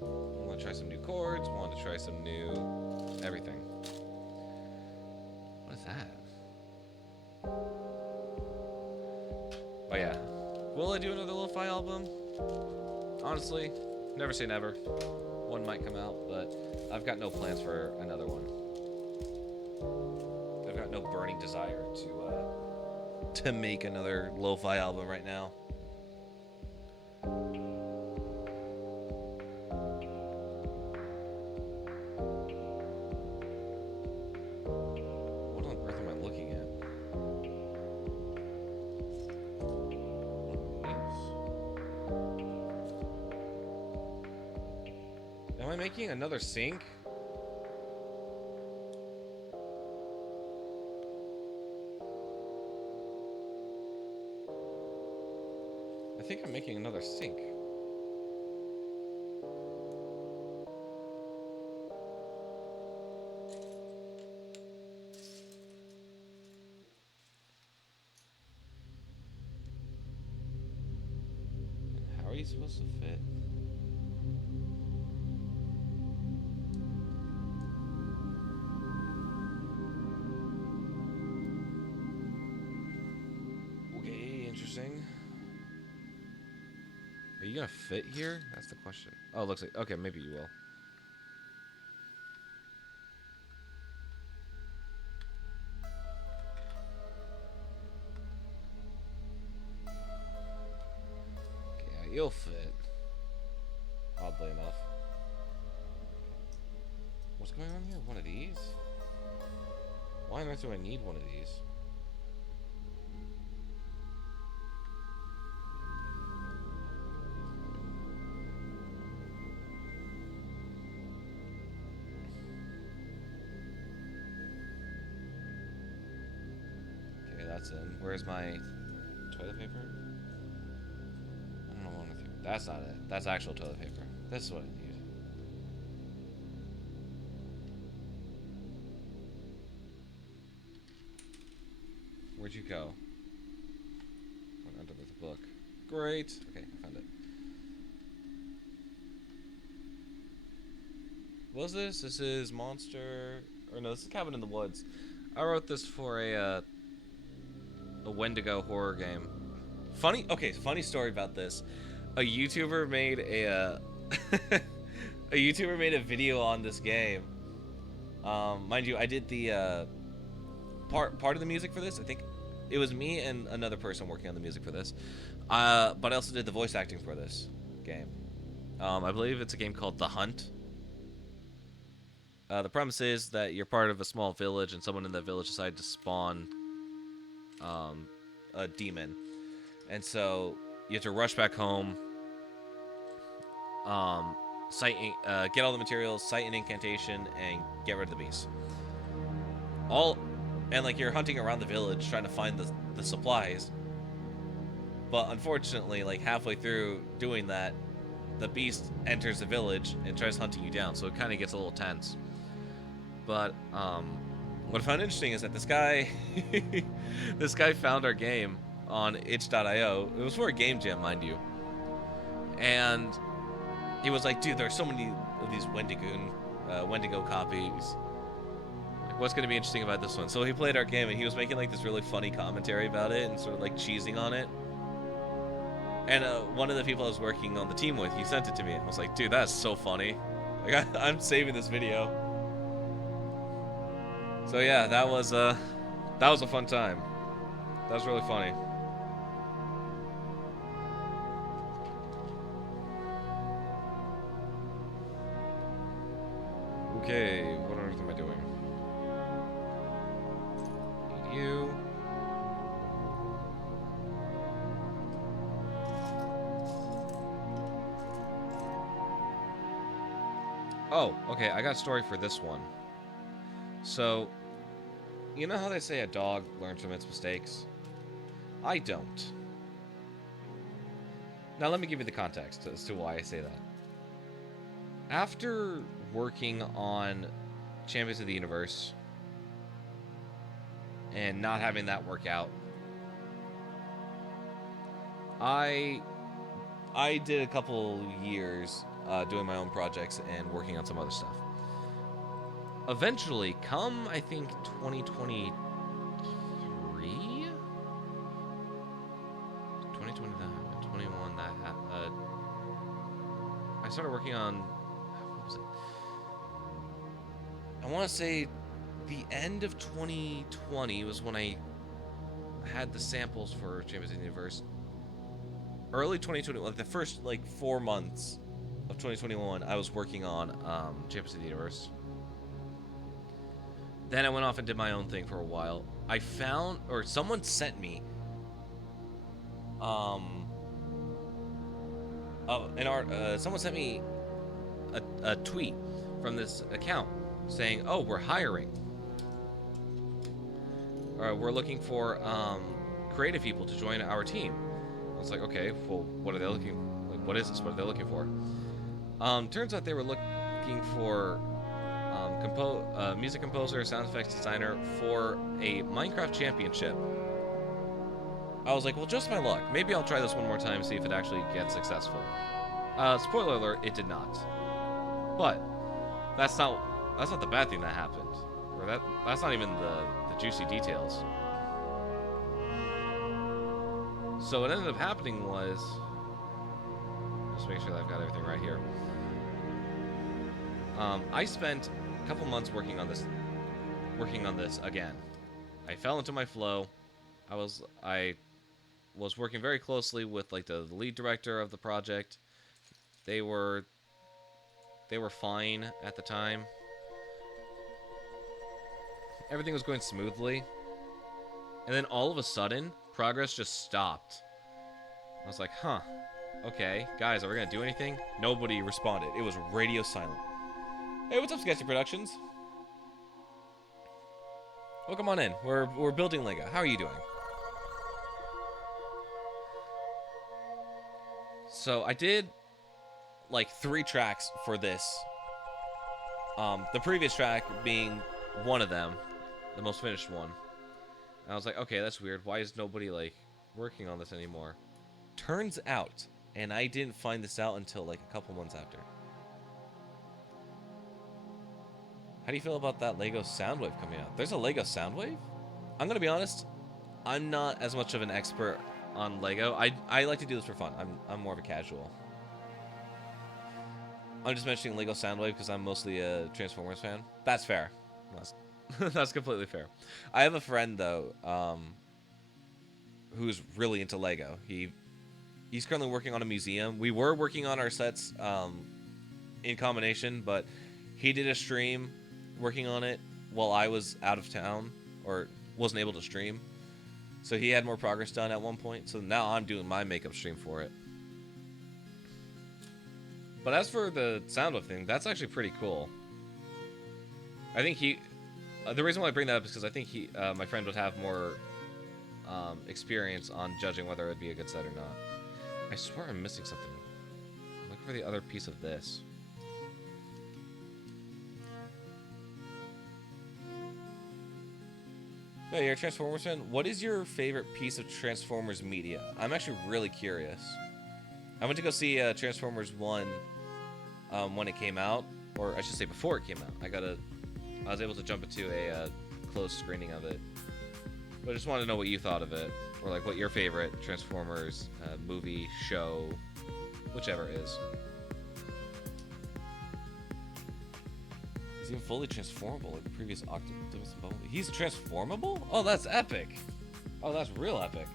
I want to try some new chords. I want to try some new everything. What is that? Oh yeah. Will I do another lo-fi album? Honestly, never say never. One might come out, but I've got no plans for another one. I've got no burning desire to make another lo-fi album right now. What on earth am I looking at? I making another sink? I think I'm making another sink. How are you supposed to fit? Okay, interesting. Are you gonna fit here? That's the question. Oh, it looks like... Okay, maybe you will. Okay, yeah, you'll fit. Oddly enough. What's going on here? One of these? Why on earth do I need one of these? Okay, that's in. Where's my toilet paper? I don't know what I'm... That's not it. That's actual toilet paper. This is what I need. Where'd you go? Went under the book. Great. Okay, I found it. What is this? This is Monster... Or no, this is Cabin in the Woods. I wrote this for a Wendigo horror game. Funny story about this. A YouTuber made a a YouTuber made a video on this game. Mind you, I did the part of the music for this. I think it was me and another person working on the music for this. But I also did the voice acting for this game. I believe it's a game called The Hunt. The premise is that you're part of a small village, and someone in that village decided to spawn a demon, and so you have to rush back home, get all the materials, cite an incantation, and get rid of the beast. And you're hunting around the village trying to find the supplies. But unfortunately, halfway through doing that, the beast enters the village and tries hunting you down. So it kind of gets a little tense. But what I found interesting is that this guy found our game on itch.io. It was for a game jam, mind you. And he was like, dude, there's so many of these Wendigo copies. What's going to be interesting about this one? So he played our game, and he was making this really funny commentary about it and sort of cheesing on it. And one of the people I was working on the team with, he sent it to me. I was like, dude, that's so funny. I'm saving this video. So yeah, that was a fun time. That was really funny. Okay, what on earth am I doing? Need you. Oh, okay, I got a story for this one. So, you know how they say a dog learns from its mistakes? I don't. Now let me give you the context as to why I say that. After working on Champions of the Universe and not having that work out, I did a couple years doing my own projects and working on some other stuff. Eventually, come, I think, 2023? 2021, that happened. I started working on, what was it? I want to say the end of 2020 was when I had the samples for Champions of the Universe. Early 2021, the first 4 months of 2021, I was working on Champions of the Universe. Then I went off and did my own thing for a while. I found, or someone sent me, someone sent me a tweet from this account saying, "Oh, we're hiring. We're looking for creative people to join our team." I was like, "Okay, well, what are they looking? Like, what is this? What are they looking for?" Turns out they were looking for music composer, sound effects designer for a Minecraft championship. I was like, well, just my luck. Maybe I'll try this one more time and see if it actually gets successful. Spoiler alert, it did not. But that's not the bad thing that happened. Or that's not even the juicy details. So what ended up happening was, just make sure that I've got everything right here. I spent a couple months working on this again. I fell into my flow. I was working very closely with like the lead director of the project. They were fine at the time. Everything was going smoothly. And then all of a sudden, progress just stopped. I was like, huh. Okay, guys, are we gonna do anything? Nobody responded. It was radio silent. Hey, what's up, Sketchy Productions? Well, come on in. We're building Lego. How are you doing? So I did like 3 tracks for this. The previous track being one of them, the most finished one. And I was like, okay, that's weird. Why is nobody like working on this anymore? Turns out, and I didn't find this out until like a couple months after. How do you feel about that Lego Soundwave coming out? There's a Lego Soundwave? I'm gonna be honest, I'm not as much of an expert on Lego. I like to do this for fun. I'm more of a casual. I'm just mentioning Lego Soundwave because I'm mostly a Transformers fan. That's fair. That's completely fair. I have a friend though, who's really into Lego. He's currently working on a museum. We were working on our sets in combination, but he did a stream working on it while I was out of town or wasn't able to stream. So he had more progress done at one point. So now I'm doing my makeup stream for it. But as for the Soundwave thing, that's actually pretty cool. I think the reason why I bring that up is because I think my friend would have more experience on judging whether it would be a good set or not. I swear I'm missing something. I'm looking for the other piece of this. No, you're a Transformers fan? What is your favorite piece of Transformers media? I'm actually really curious. I went to go see Transformers 1 when it came out, or I should say before it came out. I was able to jump into a closed screening of it. But I just wanted to know what you thought of it, or like what your favorite Transformers movie, show, whichever is. He's even fully transformable like the previous Optimus and Bumblebee. He's transformable? Oh, that's epic. Oh, that's real epic.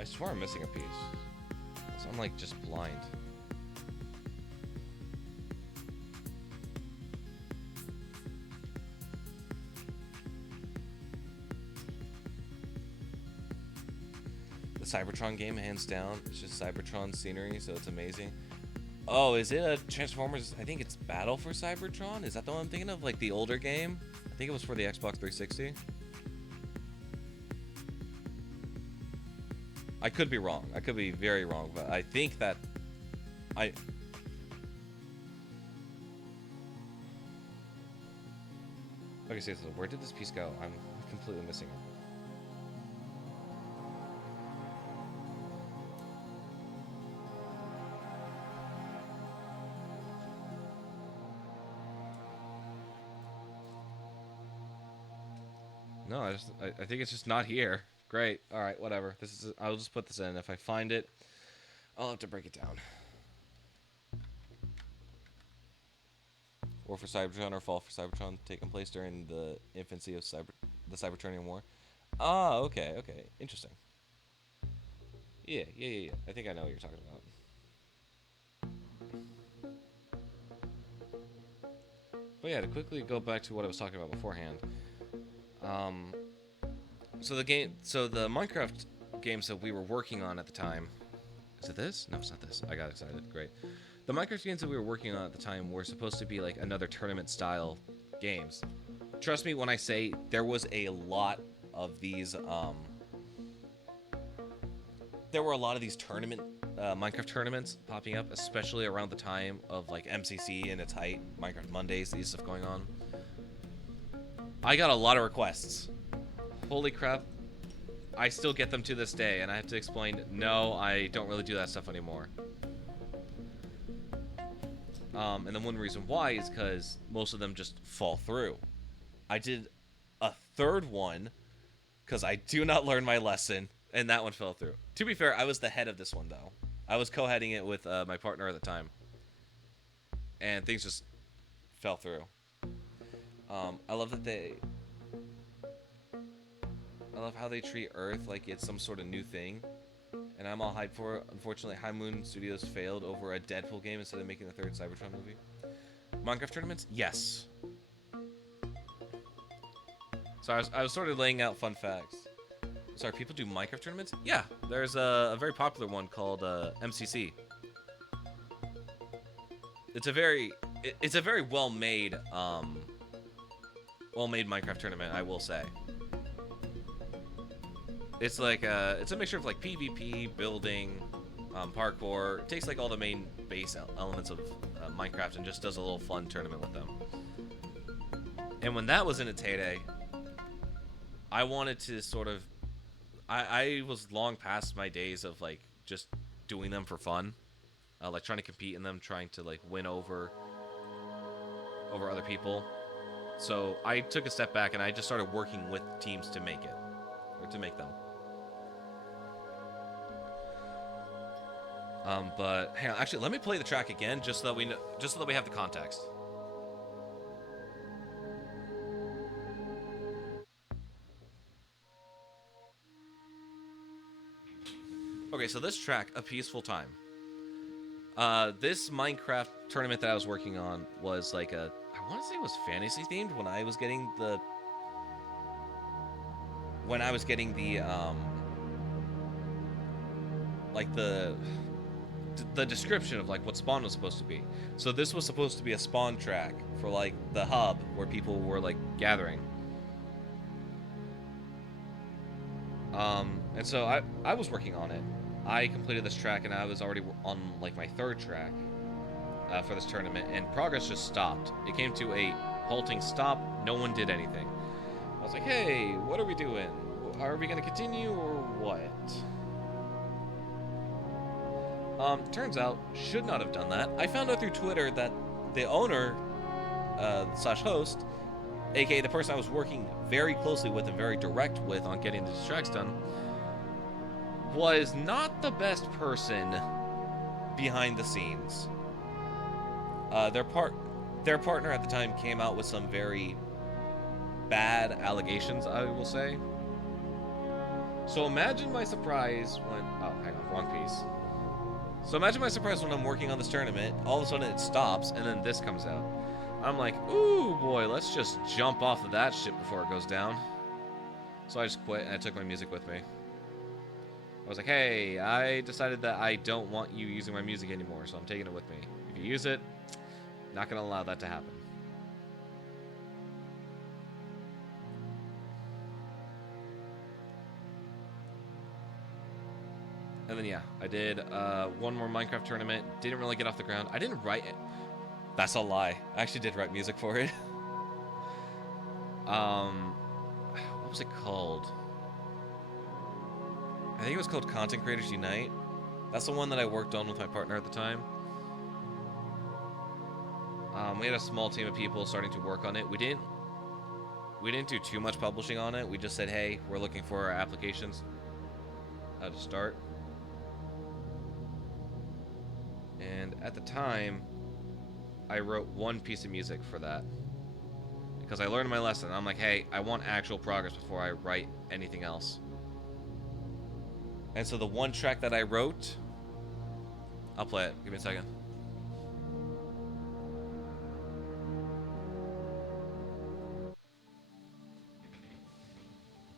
I swear I'm missing a piece. So I'm like just blind. The Cybertron game, hands down. It's just Cybertron scenery, so it's amazing. Oh, is it a Transformers? I think it's Battle for Cybertron. Is that the one I'm thinking of? Like the older game? I think it was for the Xbox 360. I could be wrong. I could be very wrong, but I think that Okay, so where did this piece go? I'm completely missing it. No, I think it's just not here. Great. All right, whatever. I'll just put this in. If I find it, I'll have to break it down. War for Cybertron or Fall for Cybertron, taking place during the infancy of the Cybertronian War. Ah, okay. Interesting. Yeah. I think I know what you're talking about. But yeah, to quickly go back to what I was talking about beforehand. So the Minecraft games that we were working on at the time. Is it this? No, it's not this. I got excited. Great. The Minecraft games that we were working on at the time were supposed to be like another tournament style games. Trust me when I say there was a lot of these there were a lot of these tournament Minecraft tournaments popping up, especially around the time of like MCC in its height, Minecraft Mondays, these stuff going on. I got a lot of requests. Holy crap. I still get them to this day, and I have to explain, no, I don't really do that stuff anymore. And then one reason why is because most of them just fall through. I did a third one because I do not learn my lesson, and that one fell through. To be fair, I was the head of this one, though. I was co-heading it with my partner at the time, and things just fell through. I love that I love how they treat Earth like it's some sort of new thing, and I'm all hyped for it. Unfortunately, High Moon Studios failed over a Deadpool game instead of making the third Cybertron movie. Minecraft tournaments? Yes. So I was sort of laying out fun facts. Sorry, people do Minecraft tournaments? Yeah, there's a very popular one called MCC. It's a very well-made Minecraft tournament, I will say. It's like it's a mixture of like PvP, building, parkour. It takes like all the main base elements of Minecraft and just does a little fun tournament with them. And when that was in its heyday, I wanted to sort of, I was long past my days of like just doing them for fun, like trying to compete in them, trying to like win over other people. So I took a step back and I just started working with teams to make it, or to make them. But hang on, actually, let me play the track again, just so that we know, just so that we have the context. Okay, so this track, A Peaceful Time. This Minecraft tournament that I was working on was like I want to say it was fantasy themed when I was getting the like the description of like what spawn was supposed to be. So this was supposed to be a spawn track for like the hub where people were like gathering. And so I was working on it. I completed this track and I was already on like my third track for this tournament, and progress just stopped. It came to a halting stop. No one did anything. I was like, hey, what are we doing? Are we going to continue or what? Turns out, should not have done that. I found out through Twitter that the owner, slash host, aka the person I was working very closely with and very direct with on getting these tracks done, was not the best person behind the scenes. Their partner at the time came out with some very bad allegations, I will say. So imagine my surprise when... Oh, hang on, wrong piece. So imagine my surprise when I'm working on this tournament, all of a sudden it stops, and then this comes out. I'm like, ooh boy, let's just jump off of that shit before it goes down. So I just quit, and I took my music with me. I was like, hey, I decided that I don't want you using my music anymore, so I'm taking it with me. If you use it, not going to allow that to happen. And then, yeah, I did one more Minecraft tournament. Didn't really get off the ground. I didn't write it. That's a lie. I actually did write music for it. What was it called? I think it was called Content Creators Unite. That's the one that I worked on with my partner at the time. We had a small team of people starting to work on it. We didn't do too much publishing on it. We just said, hey, we're looking for our applications to start. And at the time, I wrote one piece of music for that. Because I learned my lesson. I'm like, hey, I want actual progress before I write anything else. And so the one track that I wrote, I'll play it. Give me a second.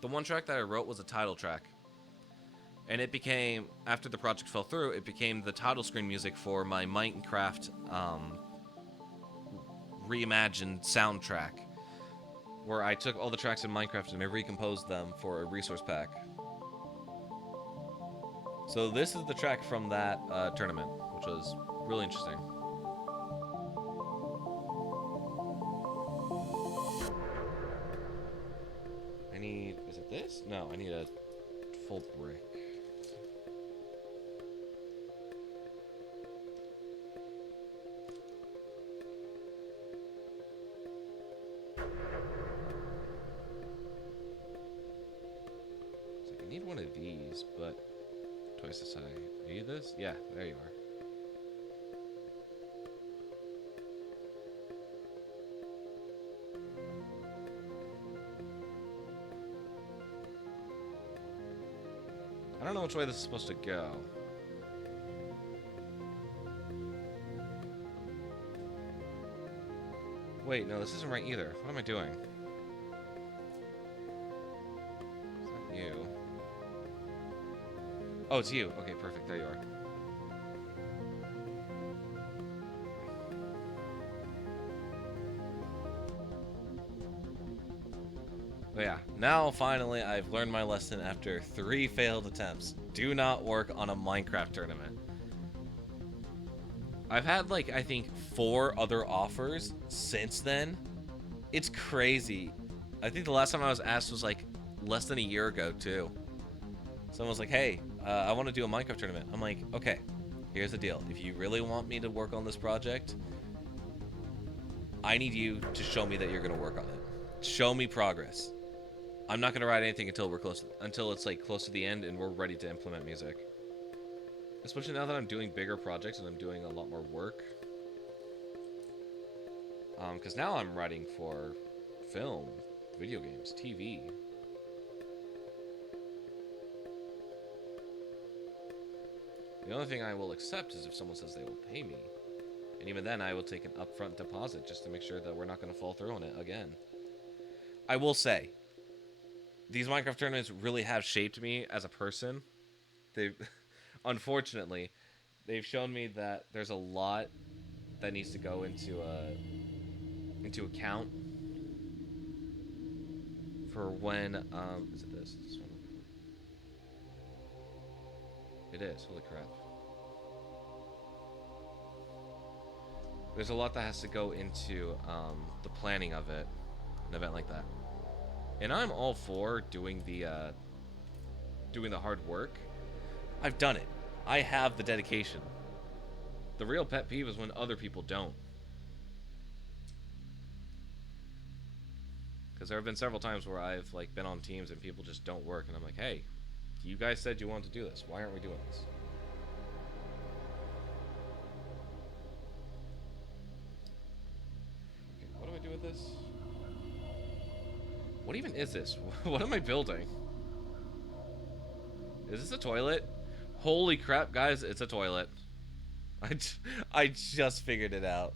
The one track that I wrote was a title track. And it became, after the project fell through, it became the title screen music for my Minecraft reimagined soundtrack, where I took all the tracks in Minecraft and I recomposed them for a resource pack. So this is the track from that tournament, which was really interesting. I need, is it this? No, I need a full brick. I need one of these, but twice the size. Need this? Yeah, there you are. I don't know which way this is supposed to go. Wait, no, this isn't right either. What am I doing? It's not you. Oh, it's you. Okay, perfect. There you are. But yeah, now finally I've learned my lesson after 3 failed attempts. Do not work on a Minecraft tournament. I've had like, I think 4 other offers since then. It's crazy. I think the last time I was asked was like less than a year ago too. Someone was like, hey, I want to do a Minecraft tournament. I'm like, okay, here's the deal. If you really want me to work on this project, I need you to show me that you're going to work on it. Show me progress. I'm not going to write anything until we're until it's like close to the end and we're ready to implement music. Especially now that I'm doing bigger projects and I'm doing a lot more work. Because now I'm writing for film, video games, TV. The only thing I will accept is if someone says they will pay me. And even then, I will take an upfront deposit just to make sure that we're not going to fall through on it again. I will say, these Minecraft tournaments really have shaped me as a person. They've, unfortunately, they've shown me that there's a lot that needs to go into account for when, is it this? This one? It is, holy crap. There's a lot that has to go into the planning of it, an event like that. And I'm all for doing the hard work. I've done it. I have the dedication. The real pet peeve is when other people don't. Because there have been several times where I've like been on teams and people just don't work, and I'm like, hey, you guys said you wanted to do this. Why aren't we doing this? Okay, what do I do with this? What even is this? What am I building? Is this a toilet? Holy crap, guys, it's a toilet. I just figured it out.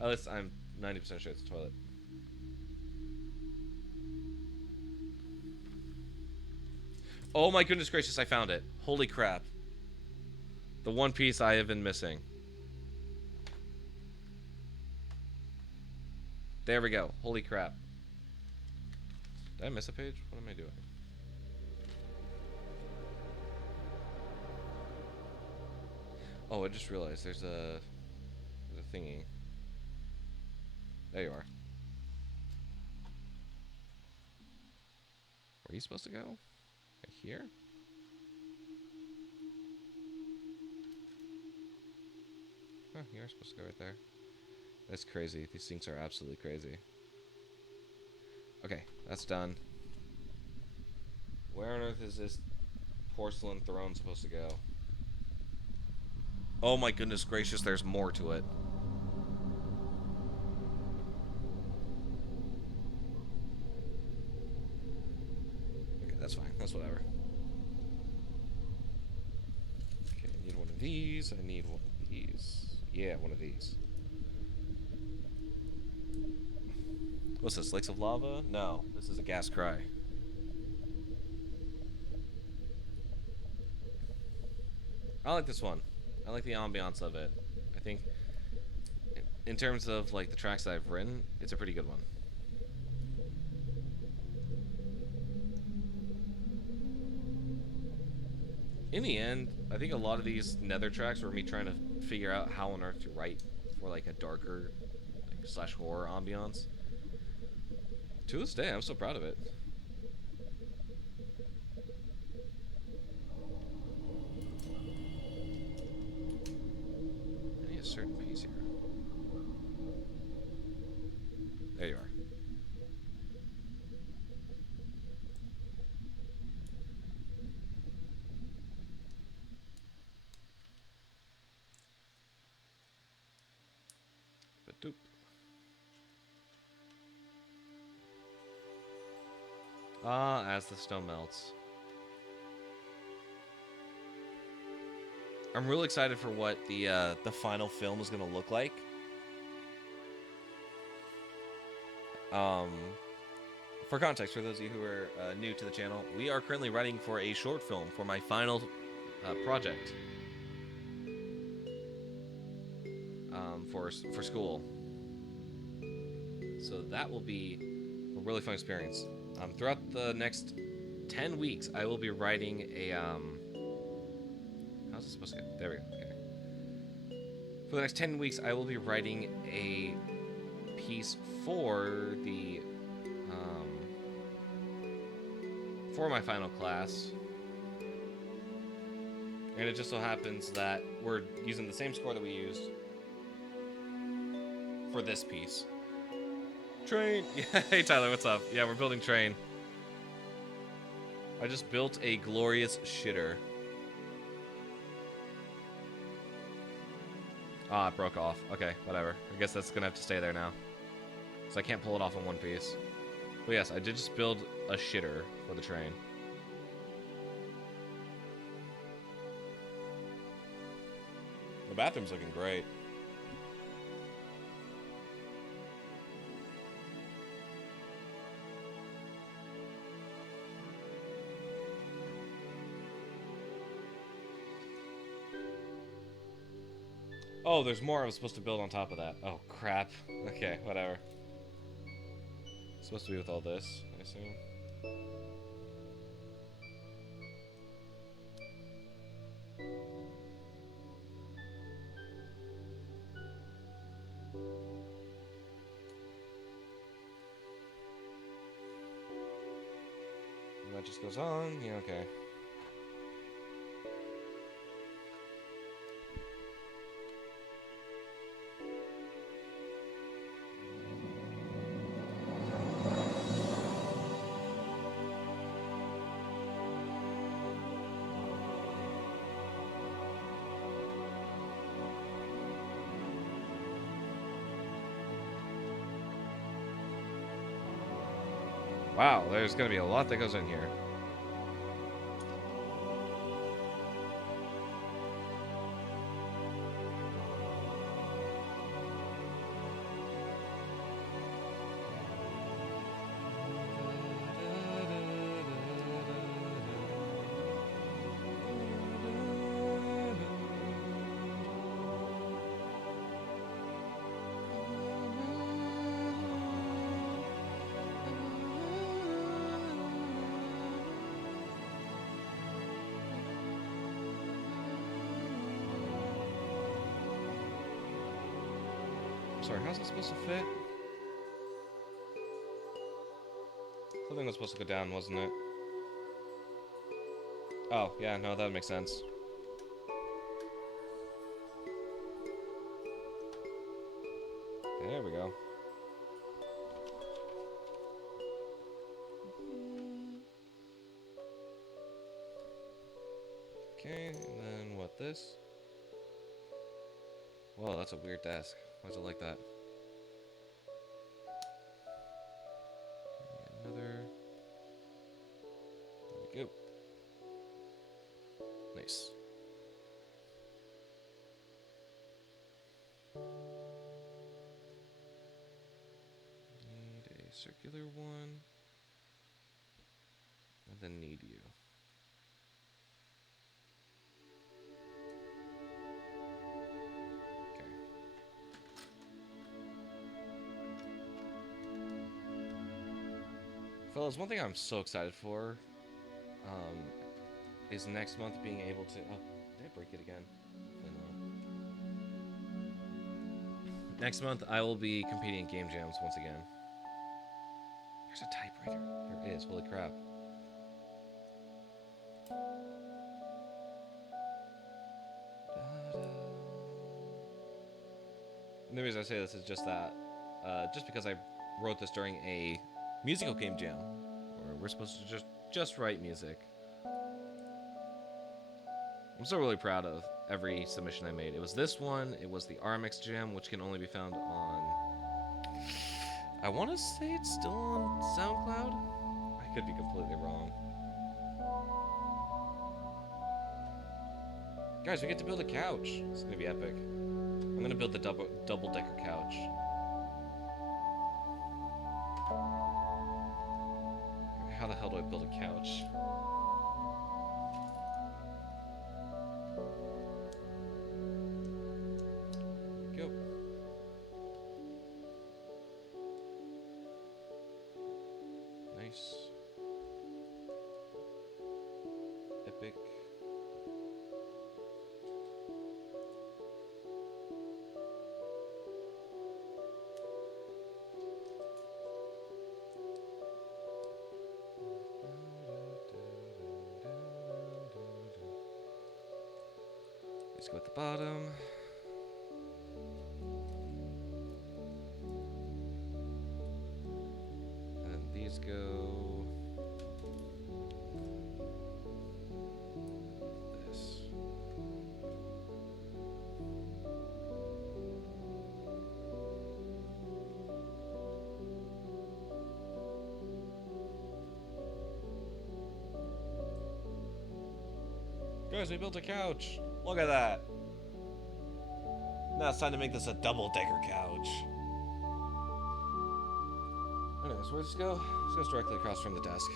At least I'm 90% sure it's a toilet. Oh my goodness gracious, I found it. Holy crap. The one piece I have been missing. There we go. Holy crap. Did I miss a page? What am I doing? Oh, I just realized there's a thingy. There you are. Where are you supposed to go? Right here? Huh, you're supposed to go right there. That's crazy. These things are absolutely crazy. Okay, that's done. Where on earth is this porcelain throne supposed to go? Oh my goodness gracious, there's more to it. Okay, that's fine. That's whatever. Okay, I need one of these. I need one of these. Yeah, one of these. What's this? Lakes of lava? No, this is a gas cry. I like this one. I like the ambiance of it. I think, in terms of like the tracks that I've written, it's a pretty good one. In the end, I think a lot of these Nether tracks were me trying to figure out how on earth to write for like a darker, like slash horror ambiance. To this day, I'm so proud of it. I need a certain piece here. There you are. But doop. Ah, as the snow melts. I'm really excited for what the final film is gonna look like. For context, for those of you who are new to the channel, we are currently writing for a short film for my final project for school. So that will be a really fun experience. Throughout the next 10 weeks, I will be writing a how's it supposed to go? There we go. Okay. For the next 10 weeks, I will be writing a piece for the for my final class, and it just so happens that we're using the same score that we used for this piece. Train. Yeah. Hey Tyler, what's up? Yeah, we're building Train. I just built a glorious shitter. Ah, it broke off. Okay, whatever. I guess that's gonna have to stay there now, so I can't pull it off in one piece. But yes, I did just build a shitter for the train. The bathroom's looking great. Oh, there's more I was supposed to build on top of that. Oh, crap. Okay, whatever. It's supposed to be with all this, I assume. And that just goes on. Yeah, okay. Wow, there's gonna be a lot that goes in here. Sorry, how's it supposed to fit? Something was supposed to go down, wasn't it? Oh, yeah, no, that would make sense. There we go. Okay, and then what, this? Whoa, that's a weird desk. Why is it like that? Another. There we go. Nice. Need a circular one. And then need you. Fellas, one thing I'm so excited for um, is next month being able to. Oh, did I break it again? No. Next month, I will be competing in game jams once again. There's a typewriter. There is. Holy crap. And the reason I say this is just that, just because I wrote this during a musical game jam, where we're supposed to just write music. I'm still really proud of every submission I made. It was this one, it was the Armix Jam, which can only be found on... I want to say it's still on SoundCloud? I could be completely wrong. Guys, we get to build a couch. It's going to be epic. I'm going to build the double-decker couch. How the hell do I build a couch? Go. Nice. Epic. Let's go at the bottom. And then these go this. Guys, we built a couch. Look at that. Now it's time to make this a double-decker couch. Anyways, where's this go? This goes directly across from the desk.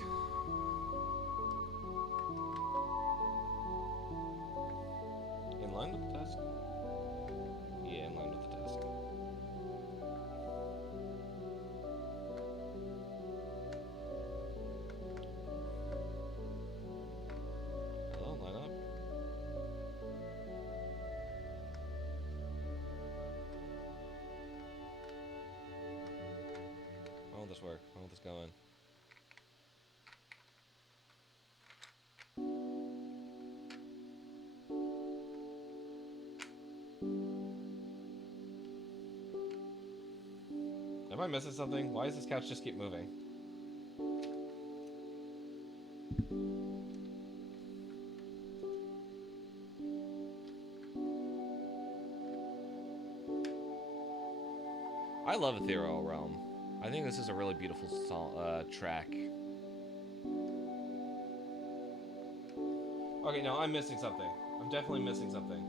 In line with the desk? Yeah, in line with the desk. Hello, line up. How will this work? How will this go in? Am I missing something? Why does this couch just keep moving? I love Ethereal Realm. I think this is a really beautiful track. Okay, no, I'm missing something. I'm definitely missing something.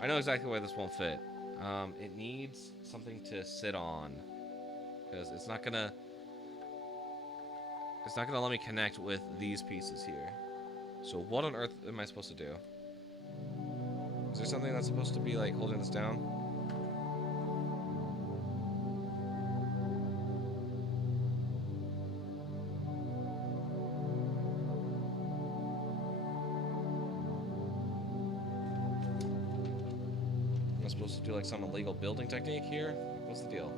I know exactly why this won't fit. It needs something to sit on, because it's not gonna let me connect with these pieces here. So what on earth am I supposed to do? Is there something that's supposed to be like holding this down? Am I supposed to do like some illegal building technique here? What's the deal?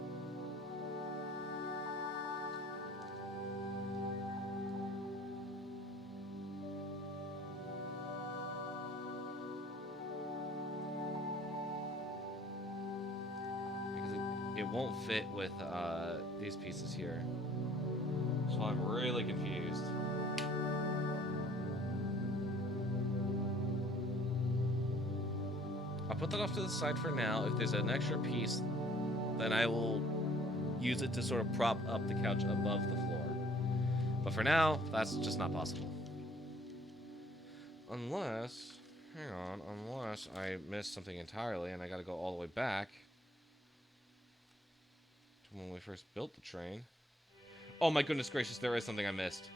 It won't fit with these pieces here. So I'm really confused. I'll put that off to the side for now. If there's an extra piece, then I will use it to sort of prop up the couch above the floor. But for now, that's just not possible. Unless, hang on, unless I missed something entirely and I gotta go all the way back when we first built the train. Oh my goodness gracious, there is something I missed.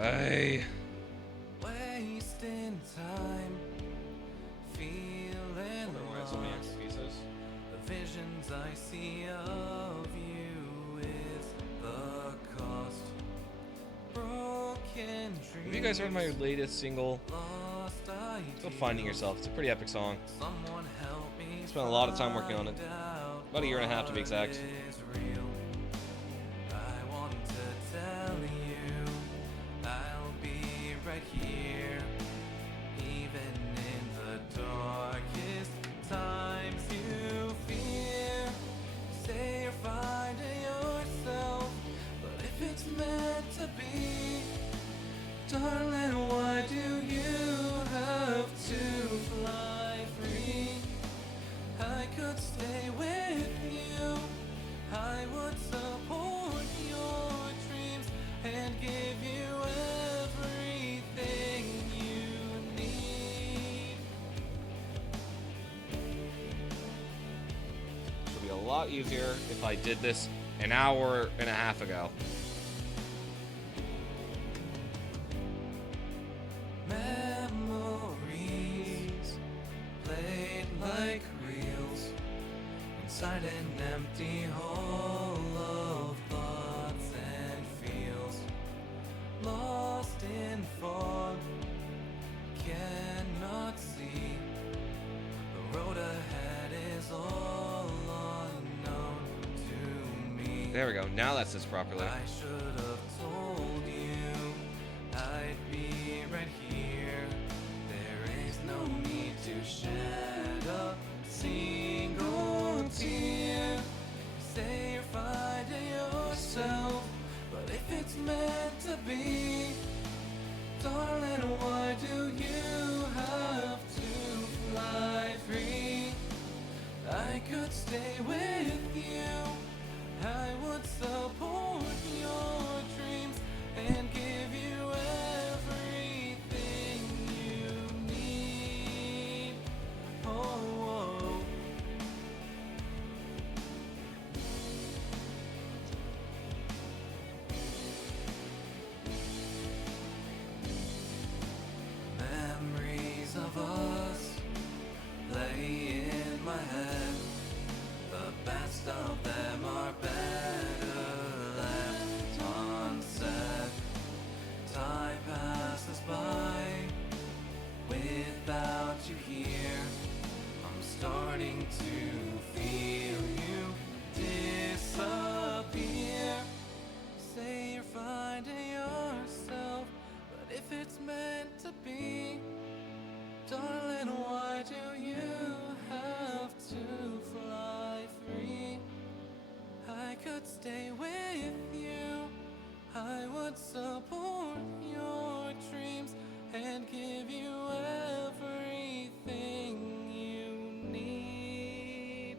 I. Wasting time, feeling lost. pieces. The visions I see of you is the cost. Broken dreams. Have you guys heard my latest single? Lost It's called Finding Yourself. It's a pretty epic song. Someone help me. Spent a lot of time working on it. About a year and a half to be exact. Is real. I want to tell you, I'll be right here, even in the darkest times you fear. Say you're finding yourself, but if it's meant to be, darling, why do you have to fly free? I could stay with you. I would support your dreams and give you everything you need. It would be a lot easier if I did this an hour and a half ago. Memories played like reels inside an empty hole of thoughts and feels. Lost in fog, cannot see. The road ahead is all unknown to me. There we go. Now that sits properly. I should have told you I'd be right here. There is no need to shed a single tear. You say you're finding yourself, but if it's meant to be, darling, why do you have to fly free? I could stay with you. I would support your dreams and give you everything you need. Oh, oh. Memories of us play in my head. The best of them are better left unsaid. Time passes by without you here. I'm starting to feel you disappear. Say you're finding yourself, but if it's meant to be, darling, why do you have to fly free? I could stay with you. I would support your dreams and give you everything you need.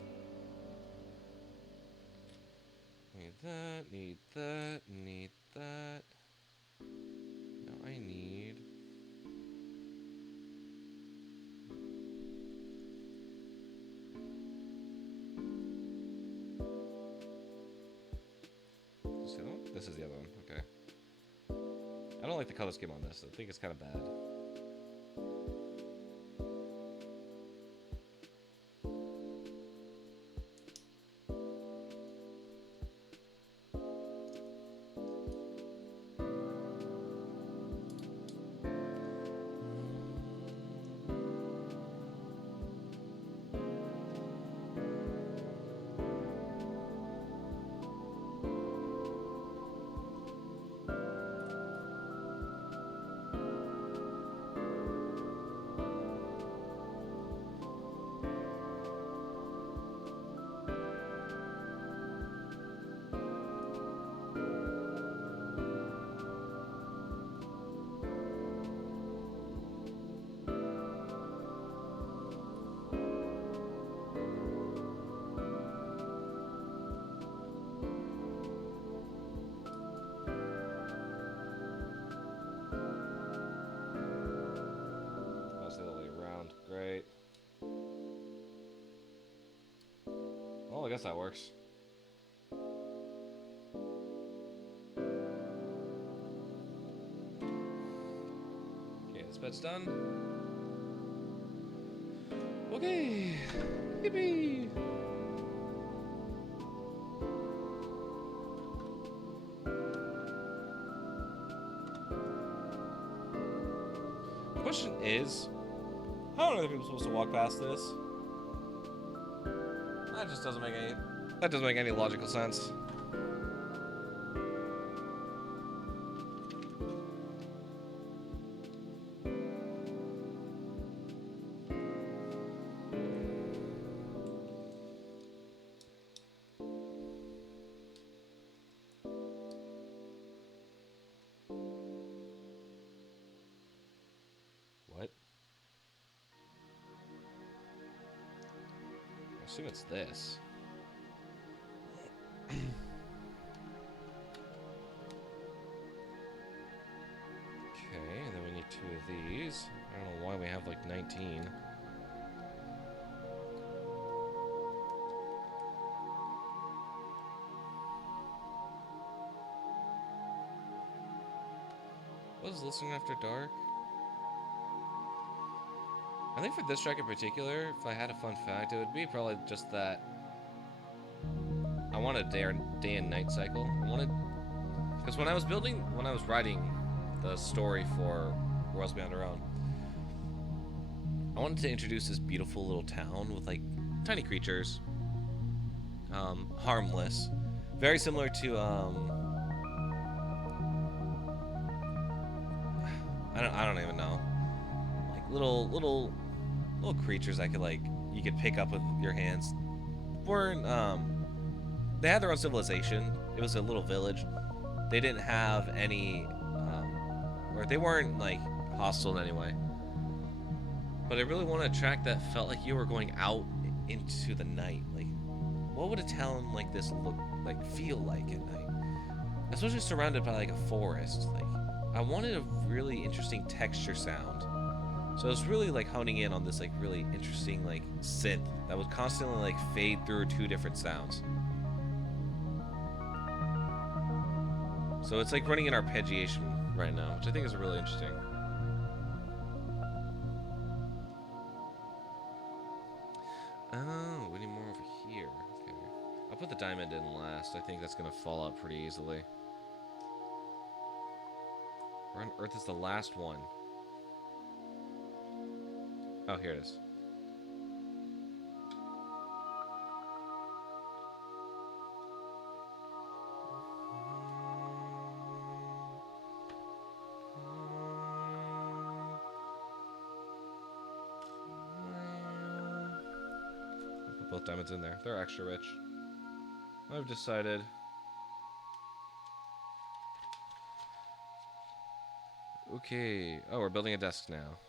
Need that, need that, need that. Now I need. Is this the other one? This is the other one, okay. I don't like the color scheme on this. I think it's kind of bad. That's the other way around. Great. Well, I guess that works. it's done. Okay. Yippee! The question is, how are other people supposed to walk past this? That just doesn't make any. That doesn't make any logical sense. What? I assume it's this. Okay, and then we need 2 of these. I don't know why we have like 19. What is Listening After Dark? I think for this track in particular, if I had a fun fact, it would be probably just that I want a day and night cycle. I wanted, because when I was writing the story for Worlds Beyond Our Own, I wanted to introduce this beautiful little town with like tiny creatures, harmless, very similar to I don't even know, like little creatures that you could pick up with your hands. Weren't they had their own civilization. It was a little village. They didn't have any or they weren't like hostile in any way. But I really wanted a track that felt like you were going out into the night. Like, what would a town like this feel like at night? Especially surrounded by like a forest. Like, I wanted a really interesting texture sound. So I was really like honing in on this like really interesting like synth that would constantly like fade through 2 different sounds. So it's like running an arpeggiation right now, which I think is really interesting. Oh, we need more over here. Okay. I'll put the diamond in last. I think that's gonna fall out pretty easily. Where on earth is the last one? Oh, here it is. I'll put both diamonds in there. They're extra rich. I've decided. Okay. Oh, we're building a desk now.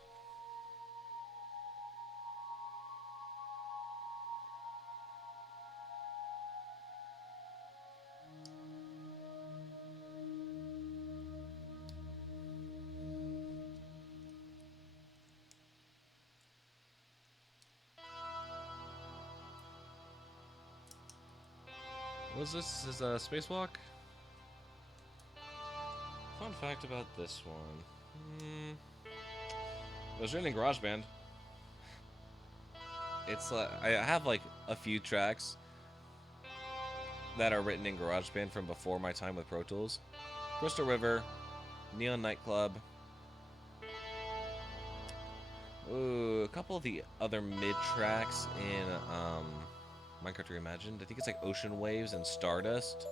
What's this? This is a spacewalk? Fun fact about this one. It was written in GarageBand. It's like I have like a few tracks that are written in GarageBand from before my time with Pro Tools. Crystal River, Neon Nightclub. Ooh, a couple of the other mid tracks in Minecraft Reimagined. I think it's like Ocean Waves and Stardust,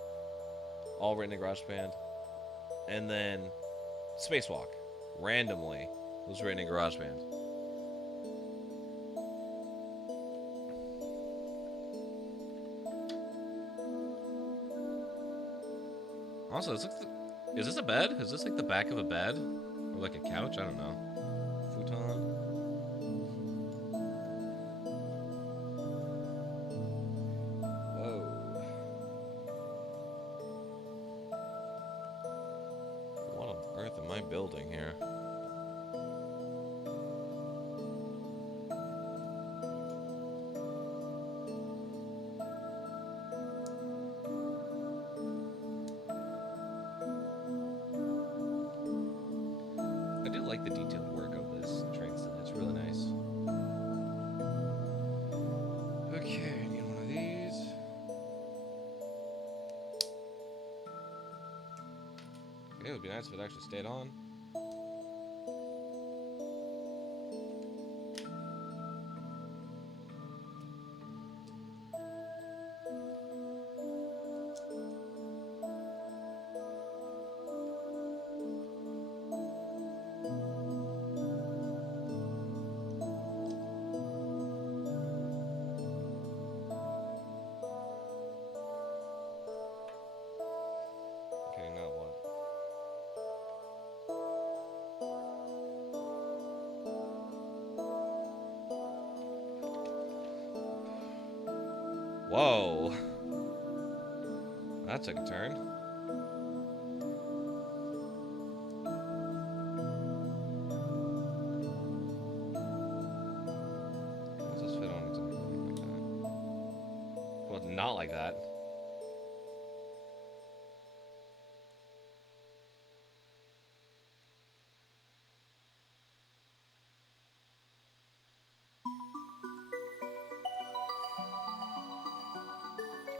all written in GarageBand. And then Spacewalk, randomly, was written in GarageBand. Also, is this a bed? Is this like the back of a bed? Or like a couch? I don't know. Futon? Building here. I do like the detailed work of this It'd be nice if it actually stayed on. Okay, now what? Whoa. That took a turn. Does this fit on exactly like that? Well, it's not like that.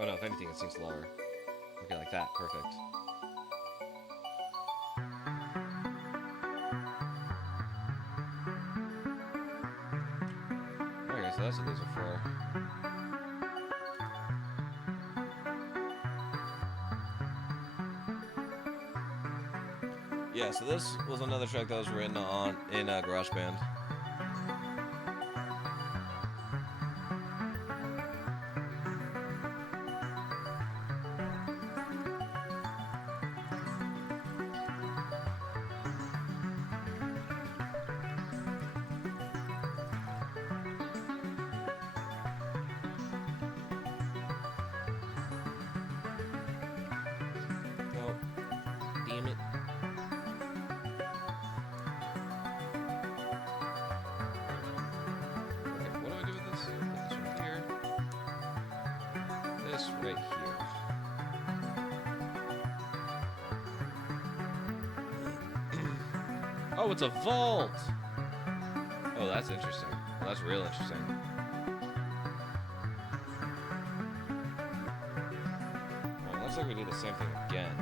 Oh no, if anything, it sinks lower. Okay, like that. Perfect. Okay, so that's what these are for. Yeah, so this was another track that was written on in GarageBand. Oh, damn it. Okay, what do I do with this? Put this right here. This right here. Oh, it's a vault! Oh, that's interesting. Well, that's real interesting. Well, it looks like we do the same thing again.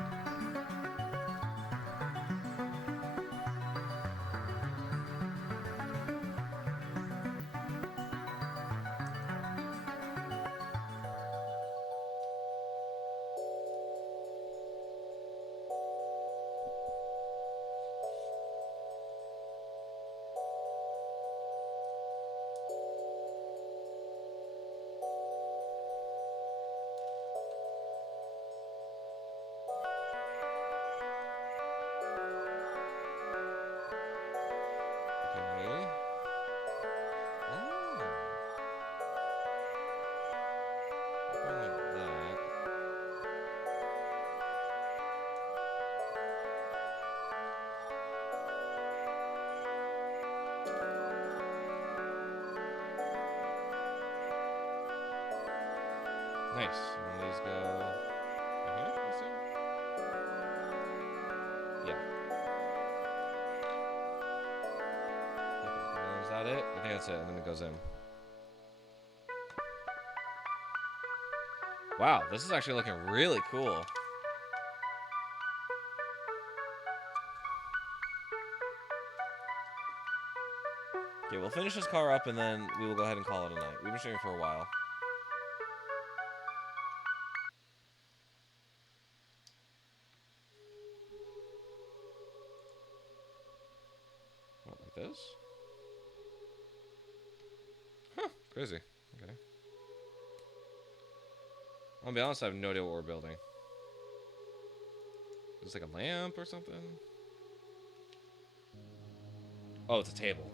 Okay. Oh. Going like that. Nice. And these go right here, I assume? Yeah. Okay. Is that it? I think that's it. And then it goes in. Wow, this is actually looking really cool. Okay, we'll finish this car up and then we will go ahead and call it a night. We've been streaming for a while. What, like this? Huh, crazy. Okay. I'll be honest, I have no idea what we're building. Is this like a lamp or something? Oh, it's a table.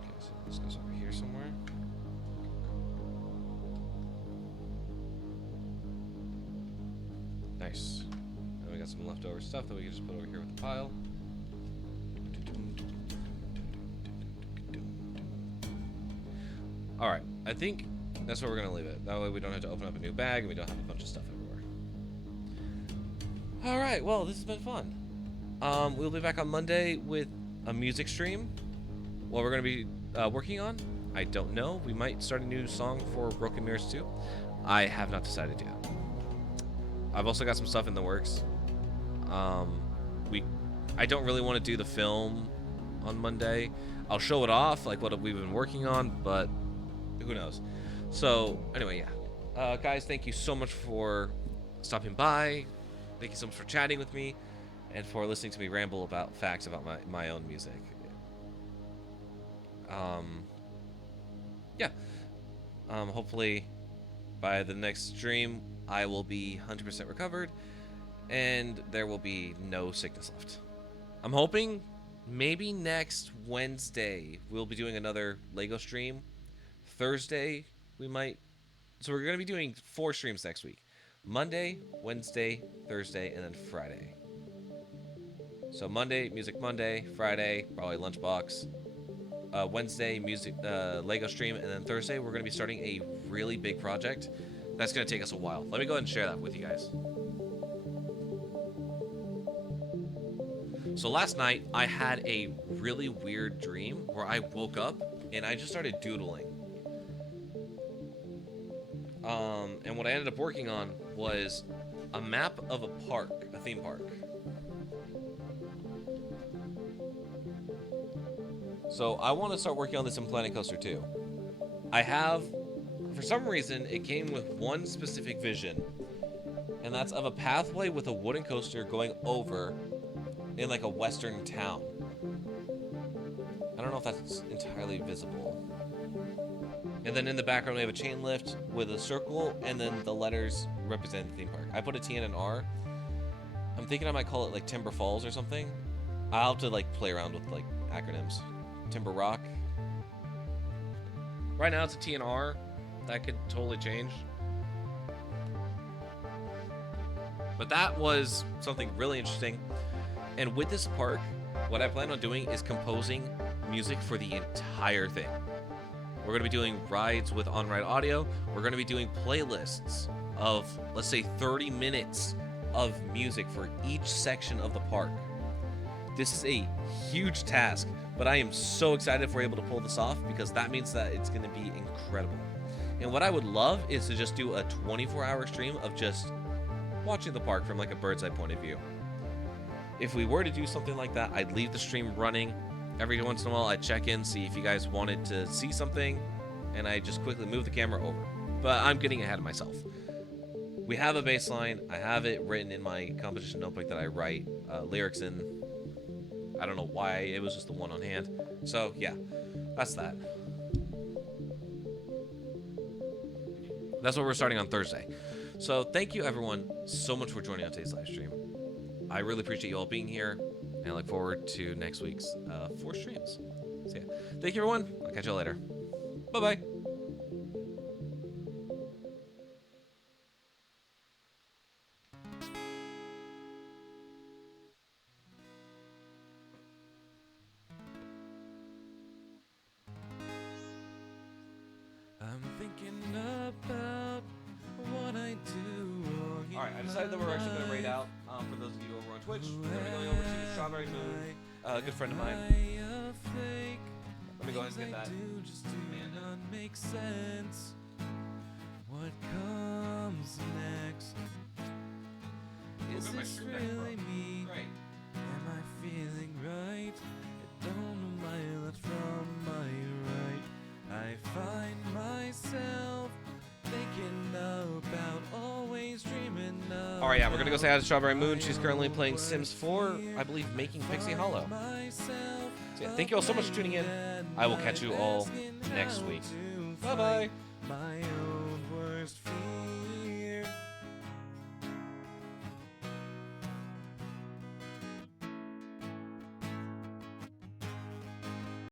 Okay, so this goes over here somewhere. Nice. And we got some leftover stuff that we can just put over here with the pile. All right, I think that's where we're gonna leave it. That way we don't have to open up a new bag and we don't have a bunch of stuff everywhere. All right, well, this has been fun. We'll be back on Monday with a music stream. What we're gonna be working on, I don't know. We might start a new song for Broken Mirrors 2. I have not decided yet. I've also got some stuff in the works. I don't really want to do the film on Monday. I'll show it off, like what we've been working on, but who knows. So anyway, yeah, guys, thank you so much for stopping by. Thank you so much for chatting with me and for listening to me ramble about facts about my own music. Yeah. Hopefully by the next stream I will be 100% recovered and there will be no sickness left. I'm hoping maybe next Wednesday we'll be doing another Lego stream. Thursday we might. So we're going to be doing 4 streams next week. Monday, Wednesday, Thursday, and then Friday. So Monday, Music Monday. Friday, probably Lunchbox. Wednesday, music Lego stream. And then Thursday, we're going to be starting a really big project. That's going to take us a while. Let me go ahead and share that with you guys. So last night, I had a really weird dream where I woke up and I just started doodling. And what I ended up working on was a map of a park, a theme park. So I want to start working on this in Planet Coaster 2. I have, for some reason, it came with one specific vision, and that's of a pathway with a wooden coaster going over in like a western town. I don't know if that's entirely visible. And then in the background we have a chain lift with a circle and then the letters represent the theme park. I put a T and an R. I'm thinking I might call it like Timber Falls or something. I'll have to like play around with like acronyms. Timber Rock. Right now it's a T and R. That could totally change. But that was something really interesting. And with this park, what I plan on doing is composing music for the entire thing. We're going to be doing rides with on-ride audio. We're going to be doing playlists of, let's say, 30 minutes of music for each section of the park. This is a huge task, but I am so excited if we're able to pull this off because that means that it's going to be incredible. And what I would love is to just do a 24-hour stream of just watching the park from like a bird's eye point of view. If we were to do something like that, I'd leave the stream running. Every once in a while, I'd check in, see if you guys wanted to see something, and I just quickly move the camera over. But I'm getting ahead of myself. We have a bass line. I have it written in my composition notebook that I write lyrics in. I don't know why. It was just the one on hand. So, yeah, that's that. That's what we're starting on Thursday. So, thank you, everyone, so much for joining on today's live stream. I really appreciate you all being here, and I look forward to next week's 4 streams. So, yeah. Thank you, everyone. I'll catch you all later. Bye-bye. I'm thinking about what I do. Alright, I decided that we're actually going to raid out for those of you over on Twitch. We're going to be going over to Strawberry Moon, a good friend of mine. Let me go ahead and get that. Make sense. What comes next? Is this really me? Great. Am I feeling right? I don't know my left from my right. I find myself thinking about always dreaming of. Alright, yeah, we're gonna go say hi to Strawberry Moon. She's currently playing Sims 4, I believe, making Pixie Hollow. So yeah, thank you all so much for tuning in. I will catch you all next week. Bye bye.